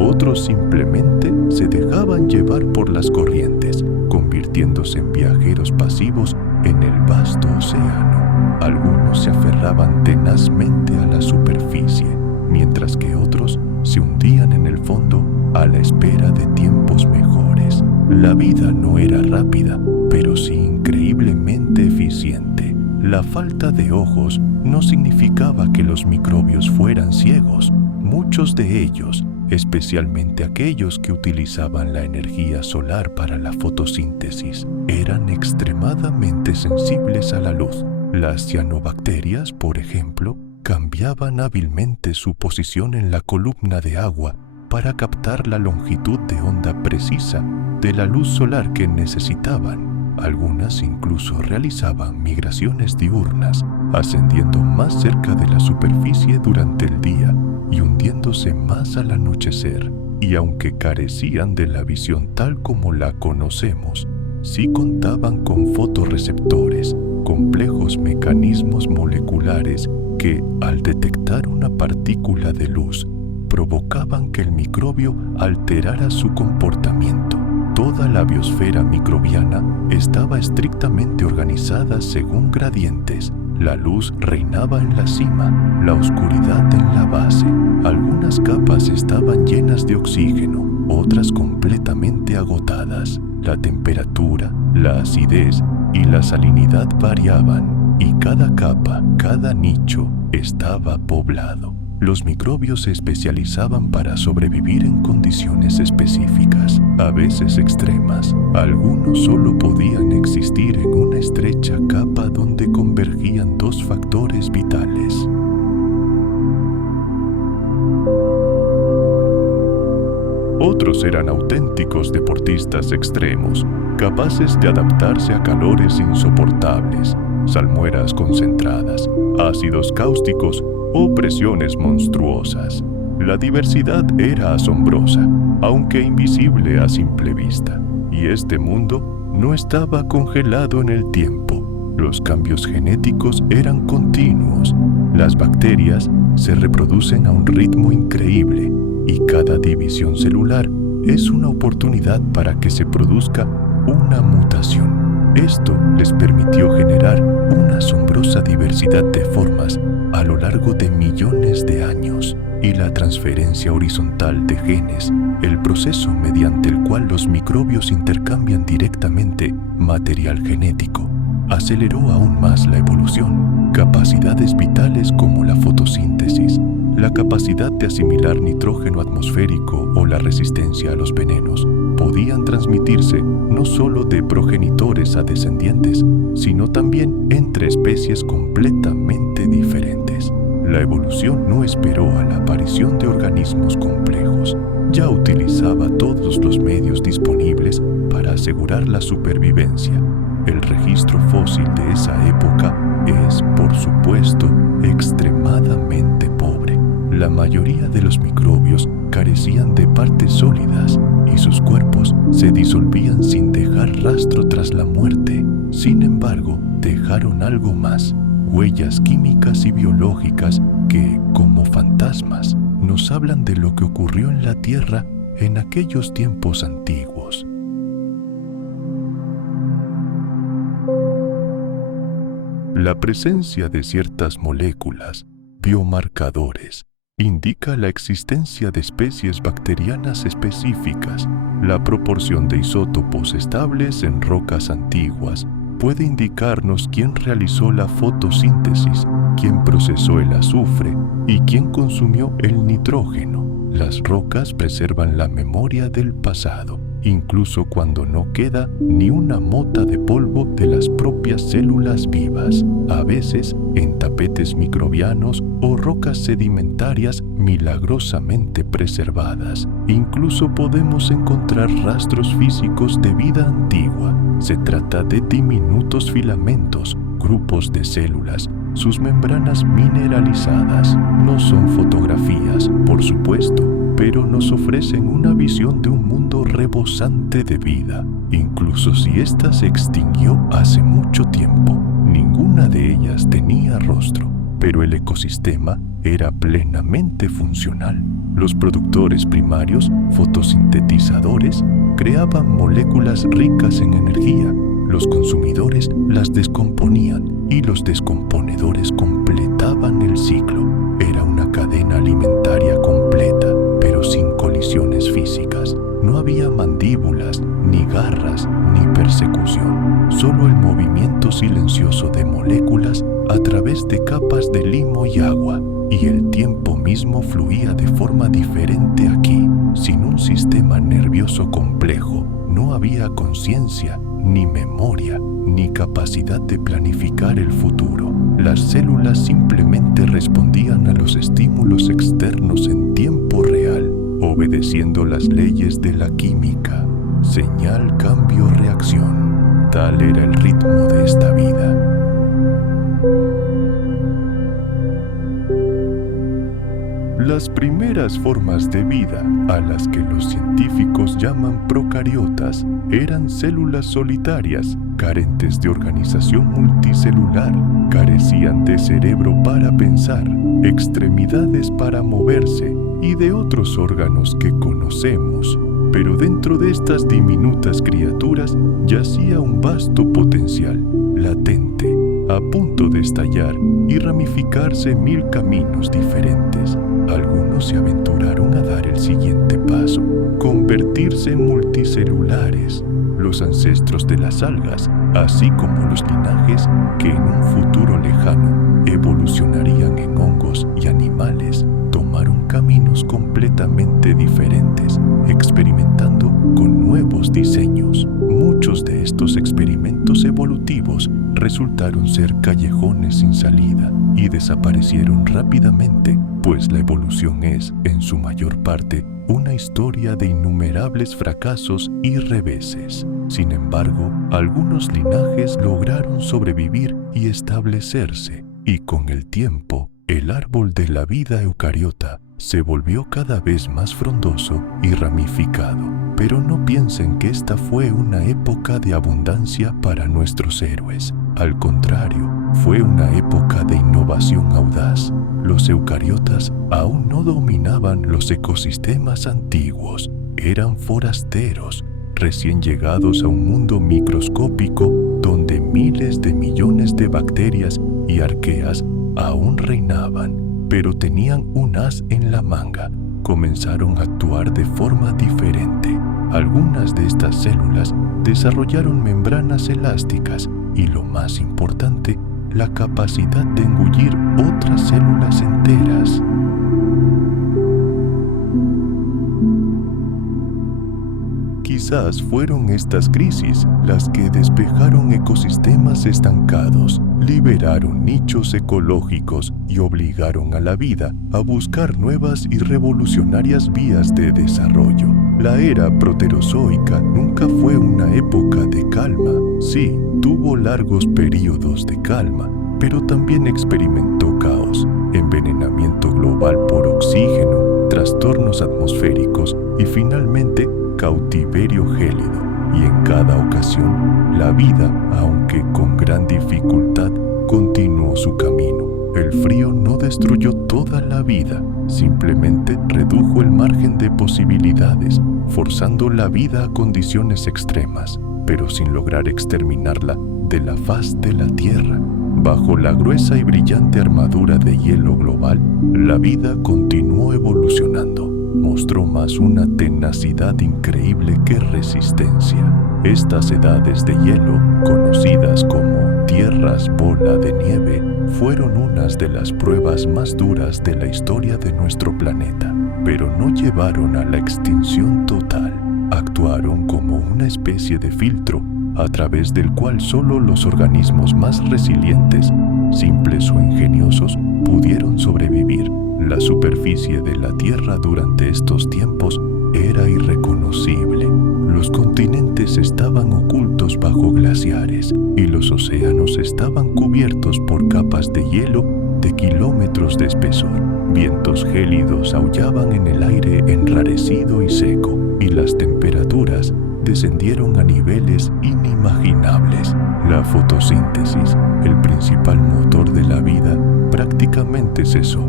Otros simplemente se dejaban llevar por las corrientes, convirtiéndose en viajeros pasivos en el vasto océano. Algunos se aferraban tenazmente a la superficie, mientras que otros se hundían en el fondo a la espera de tiempos mejores. La vida no era rápida, pero sí increíblemente eficiente. La falta de ojos no significaba que los microbios fueran ciegos. Muchos de ellos, especialmente aquellos que utilizaban la energía solar para la fotosíntesis, eran extremadamente sensibles a la luz. Las cianobacterias, por ejemplo, cambiaban hábilmente su posición en la columna de agua para captar la longitud de onda precisa de la luz solar que necesitaban. Algunas incluso realizaban migraciones diurnas, ascendiendo más cerca de la superficie durante el día y hundiéndose más al anochecer. Y aunque carecían de la visión tal como la conocemos, sí contaban con fotorreceptores, complejos mecanismos moleculares que, al detectar una partícula de luz, provocaban que el microbio alterara su comportamiento. Toda la biosfera microbiana estaba estrictamente organizada según gradientes. La luz reinaba en la cima, la oscuridad en la base. Algunas capas estaban llenas de oxígeno, otras completamente agotadas. La temperatura, la acidez y la salinidad variaban, y cada capa, cada nicho estaba poblado. Los microbios se especializaban para sobrevivir en condiciones específicas, a veces extremas. Algunos solo podían existir en una estrecha capa donde convergían dos factores vitales. Otros eran auténticos deportistas extremos, capaces de adaptarse a calores insoportables, salmueras concentradas, ácidos cáusticos o presiones monstruosas. La diversidad era asombrosa, aunque invisible a simple vista, y este mundo no estaba congelado en el tiempo. Los cambios genéticos eran continuos. Las bacterias se reproducen a un ritmo increíble y cada división celular es una oportunidad para que se produzca una mutación. Esto les permitió generar una asombrosa diversidad de formas a lo largo de millones de años, y la transferencia horizontal de genes, el proceso mediante el cual los microbios intercambian directamente material genético, aceleró aún más la evolución. Capacidades vitales como la fotosíntesis, la capacidad de asimilar nitrógeno atmosférico o la resistencia a los venenos podían transmitirse no solo de progenitores a descendientes, sino también entre especies completamente diferentes. La evolución no esperó a la aparición de organismos complejos. Ya utilizaba todos los medios disponibles para asegurar la supervivencia. El registro fósil de esa época es, por supuesto, extremadamente pobre. La mayoría de los microbios carecían de partes sólidas y sus cuerpos se disolvían sin dejar rastro tras la muerte. Sin embargo, dejaron algo más, huellas químicas y biológicas que, como fantasmas, nos hablan de lo que ocurrió en la Tierra en aquellos tiempos antiguos. La presencia de ciertas moléculas, biomarcadores, indica la existencia de especies bacterianas específicas. La proporción de isótopos estables en rocas antiguas puede indicarnos quién realizó la fotosíntesis, quién procesó el azufre y quién consumió el nitrógeno. Las rocas preservan la memoria del pasado, incluso cuando no queda ni una mota de polvo de las propias células vivas, a veces en tapetes microbianos o rocas sedimentarias milagrosamente preservadas. Incluso podemos encontrar rastros físicos de vida antigua. Se trata de diminutos filamentos, grupos de células, sus membranas mineralizadas. No son fotografías, por supuesto, pero nos ofrecen una visión de un mundo rebosante de vida, incluso si ésta se extinguió hace mucho tiempo. Ninguna de ellas tenía rostro, pero el ecosistema era plenamente funcional. Los productores primarios, fotosintetizadores, creaban moléculas ricas en energía. Los consumidores las descomponían y los descomponedores completaban el ciclo. Era una cadena alimentaria completa, pero sin colisiones físicas. No había mandíbulas, ni garras, ni persecución. Solo el movimiento silencioso de moléculas a través de capas de limo y agua. Y el tiempo mismo fluía de forma diferente aquí. Sin un sistema nervioso complejo, no había conciencia, ni memoria, ni capacidad de planificar el futuro. Las células simplemente respondían a los estímulos externos en tiempo real, obedeciendo las leyes de la química. Señal, cambio, reacción. Tal era el ritmo de esta vida. Las primeras formas de vida, a las que los científicos llaman procariotas, eran células solitarias, carentes de organización multicelular, carecían de cerebro para pensar, extremidades para moverse y de otros órganos que conocemos. Pero dentro de estas diminutas criaturas yacía un vasto potencial, latente, a punto de estallar y ramificarse en 1000 caminos diferentes. Algunos se aventuraron a dar el siguiente paso, convertirse en multicelulares, los ancestros de las algas, así como los linajes que en un futuro lejano evolucionarían en hongos y animales. resultaron ser callejones sin salida y desaparecieron rápidamente, pues la evolución es, en su mayor parte, una historia de innumerables fracasos y reveses. Sin embargo, algunos linajes lograron sobrevivir y establecerse, y con el tiempo, el árbol de la vida eucariota se volvió cada vez más frondoso y ramificado. Pero no piensen que esta fue una época de abundancia para nuestros héroes. Al contrario, fue una época de innovación audaz. Los eucariotas aún no dominaban los ecosistemas antiguos. Eran forasteros, recién llegados a un mundo microscópico donde miles de millones de bacterias y arqueas aún reinaban, pero tenían un as en la manga. Comenzaron a actuar de forma diferente. Algunas de estas células desarrollaron membranas elásticas y, lo más importante, la capacidad de engullir otras células enteras. Quizás fueron estas crisis las que despejaron ecosistemas estancados, liberaron nichos ecológicos y obligaron a la vida a buscar nuevas y revolucionarias vías de desarrollo. La era proterozoica nunca fue una época de calma. Sí, tuvo largos periodos de calma, pero también experimentó caos, envenenamiento global por oxígeno, trastornos atmosféricos y finalmente cautiverio gélido. Y en cada ocasión, la vida, aunque con gran dificultad, continuó su camino. El frío no destruyó toda la vida, simplemente redujo el margen de posibilidades, forzando la vida a condiciones extremas, pero sin lograr exterminarla de la faz de la Tierra. Bajo la gruesa y brillante armadura de hielo global, la vida continuó evolucionando. Mostró más una tenacidad increíble que resistencia. Estas edades de hielo, conocidas como tierras bola de nieve, fueron unas de las pruebas más duras de la historia de nuestro planeta, pero no llevaron a la extinción total. Actuaron como una especie de filtro a través del cual solo los organismos más resilientes, simples o ingeniosos, pudieron sobrevivir. La superficie de la Tierra durante estos tiempos era irreconocible. Los continentes estaban ocultos bajo glaciares y los océanos estaban cubiertos por capas de hielo de kilómetros de espesor. Vientos gélidos aullaban en el aire enrarecido y seco, y las temperaturas descendieron a niveles inimaginables. La fotosíntesis, el principal motor de la vida, prácticamente cesó.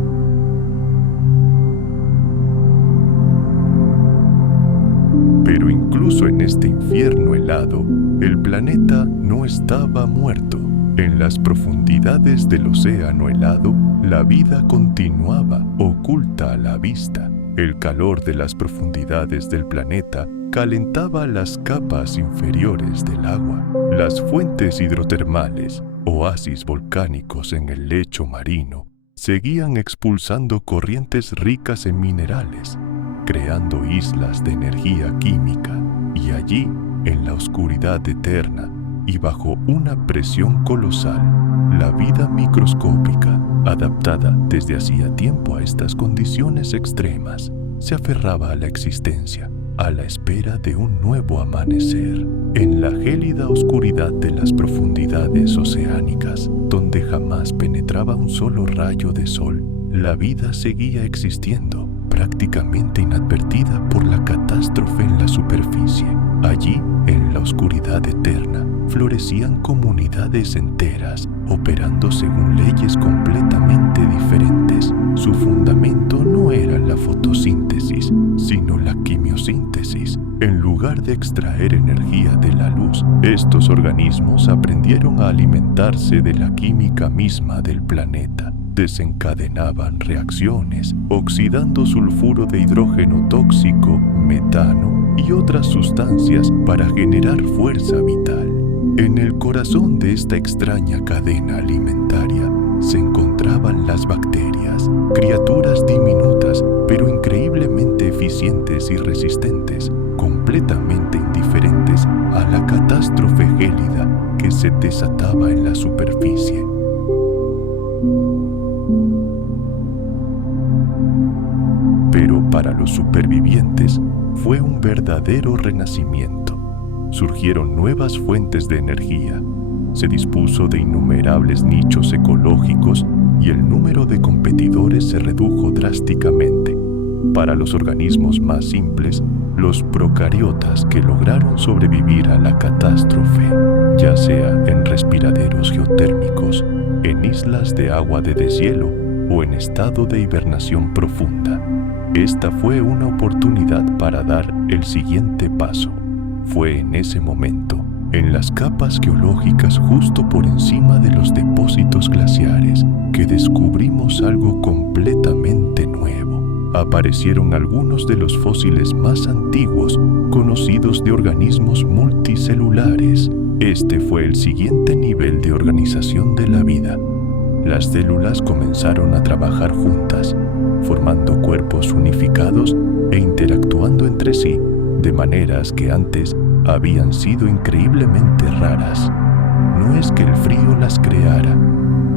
Pero incluso en este infierno helado, el planeta no estaba muerto. En las profundidades del océano helado, la vida continuaba oculta a la vista. El calor de las profundidades del planeta calentaba las capas inferiores del agua. Las fuentes hidrotermales, oasis volcánicos en el lecho marino, seguían expulsando corrientes ricas en minerales, creando islas de energía química, y allí, en la oscuridad eterna y bajo una presión colosal, la vida microscópica, adaptada desde hacía tiempo a estas condiciones extremas, se aferraba a la existencia, a la espera de un nuevo amanecer. En la gélida oscuridad de las profundidades oceánicas, donde jamás penetraba un solo rayo de sol, la vida seguía existiendo, prácticamente inadvertida por la catástrofe en la superficie. Allí, en la oscuridad eterna, florecían comunidades enteras, operando según leyes completamente diferentes. Su fundamento no era la fotosíntesis, sino la quimiosíntesis. En lugar de extraer energía de la luz, estos organismos aprendieron a alimentarse de la química misma del planeta. Desencadenaban reacciones, oxidando sulfuro de hidrógeno tóxico, metano y otras sustancias para generar fuerza vital. En el corazón de esta extraña cadena alimentaria se encontraban las bacterias, criaturas diminutas pero increíblemente eficientes y resistentes, completamente indiferentes a la catástrofe gélida que que se desataba en la superficie. Pero para los supervivientes fue un verdadero renacimiento. Surgieron nuevas fuentes de energía, se dispuso de innumerables nichos ecológicos y el número de competidores se redujo drásticamente. Para los organismos más simples, los procariotas que lograron sobrevivir a la catástrofe, ya sea en respiraderos geotérmicos, en islas de agua de deshielo o en estado de hibernación profunda. Esta fue una oportunidad para dar el siguiente paso. Fue en ese momento, en las capas geológicas justo por encima de los depósitos glaciares, que descubrimos algo completamente nuevo. Aparecieron algunos de los fósiles más antiguos conocidos de organismos multicelulares. Este fue el siguiente nivel de organización de la vida. Las células comenzaron a trabajar juntas, formando cuerpos unificados e interactuando entre sí de maneras que antes habían sido increíblemente raras. No es que el frío las creara,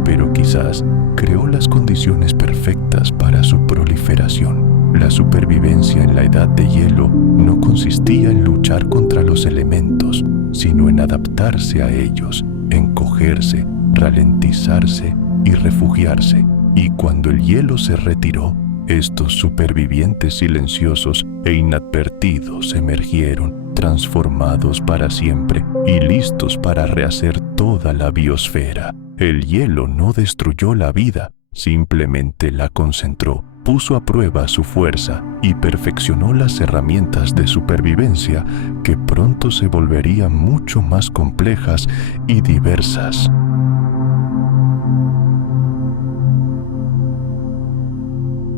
pero quizás creó las condiciones perfectas para su proliferación. La supervivencia en la edad de hielo no consistía en luchar contra los elementos, sino en adaptarse a ellos, encogerse, ralentizarse y refugiarse. Y cuando el hielo se retiró, estos supervivientes silenciosos e inadvertidos emergieron, transformados para siempre y listos para rehacer toda la biosfera. El hielo no destruyó la vida, simplemente la concentró, puso a prueba su fuerza y perfeccionó las herramientas de supervivencia que pronto se volverían mucho más complejas y diversas.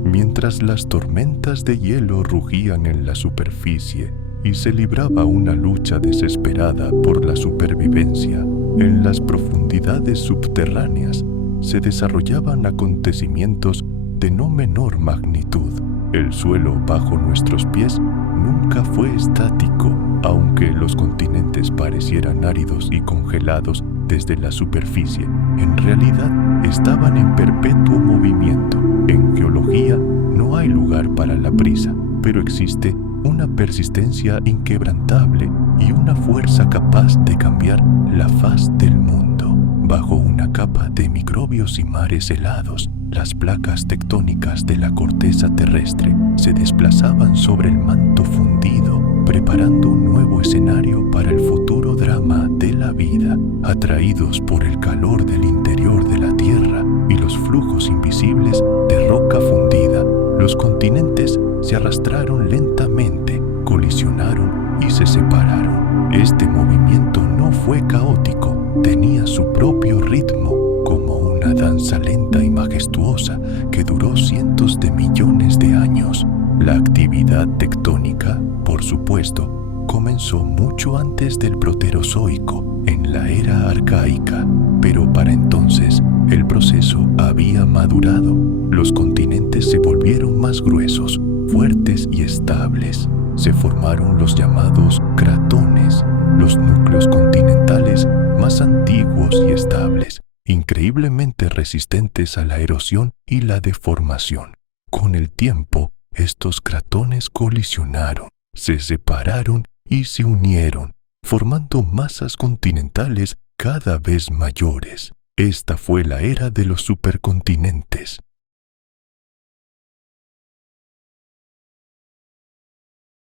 Mientras las tormentas de hielo rugían en la superficie y se libraba una lucha desesperada por la supervivencia, en las profundidades subterráneas se desarrollaban acontecimientos de no menor magnitud. El suelo bajo nuestros pies nunca fue estático, aunque los continentes parecieran áridos y congelados desde la superficie. En realidad, estaban en perpetuo movimiento. En geología no hay lugar para la prisa, pero existe una persistencia inquebrantable y una fuerza capaz de cambiar la faz del mundo. Bajo una capa de microbios y mares helados, las placas tectónicas de la corteza terrestre se desplazaban sobre el manto fundido, preparando un nuevo escenario para el futuro drama de la vida. Atraídos por el calor del interior de la Tierra y los flujos invisibles de roca fundida, los continentes se arrastraron lentamente, colisionaron y se separaron. Este movimiento no fue caótico, tenía su propio ritmo, como una danza lenta y majestuosa que duró cientos de millones de años. La actividad tectónica, por supuesto, comenzó mucho antes del Proterozoico, en la era arcaica, pero para entonces el proceso había madurado. Los continentes se volvieron más gruesos, fuertes y estables. Se formaron los llamados cratones, los núcleos continentales más antiguos y estables, increíblemente resistentes a la erosión y la deformación. Con el tiempo, estos cratones colisionaron, se separaron y se unieron, formando masas continentales cada vez mayores. Esta fue la era de los supercontinentes.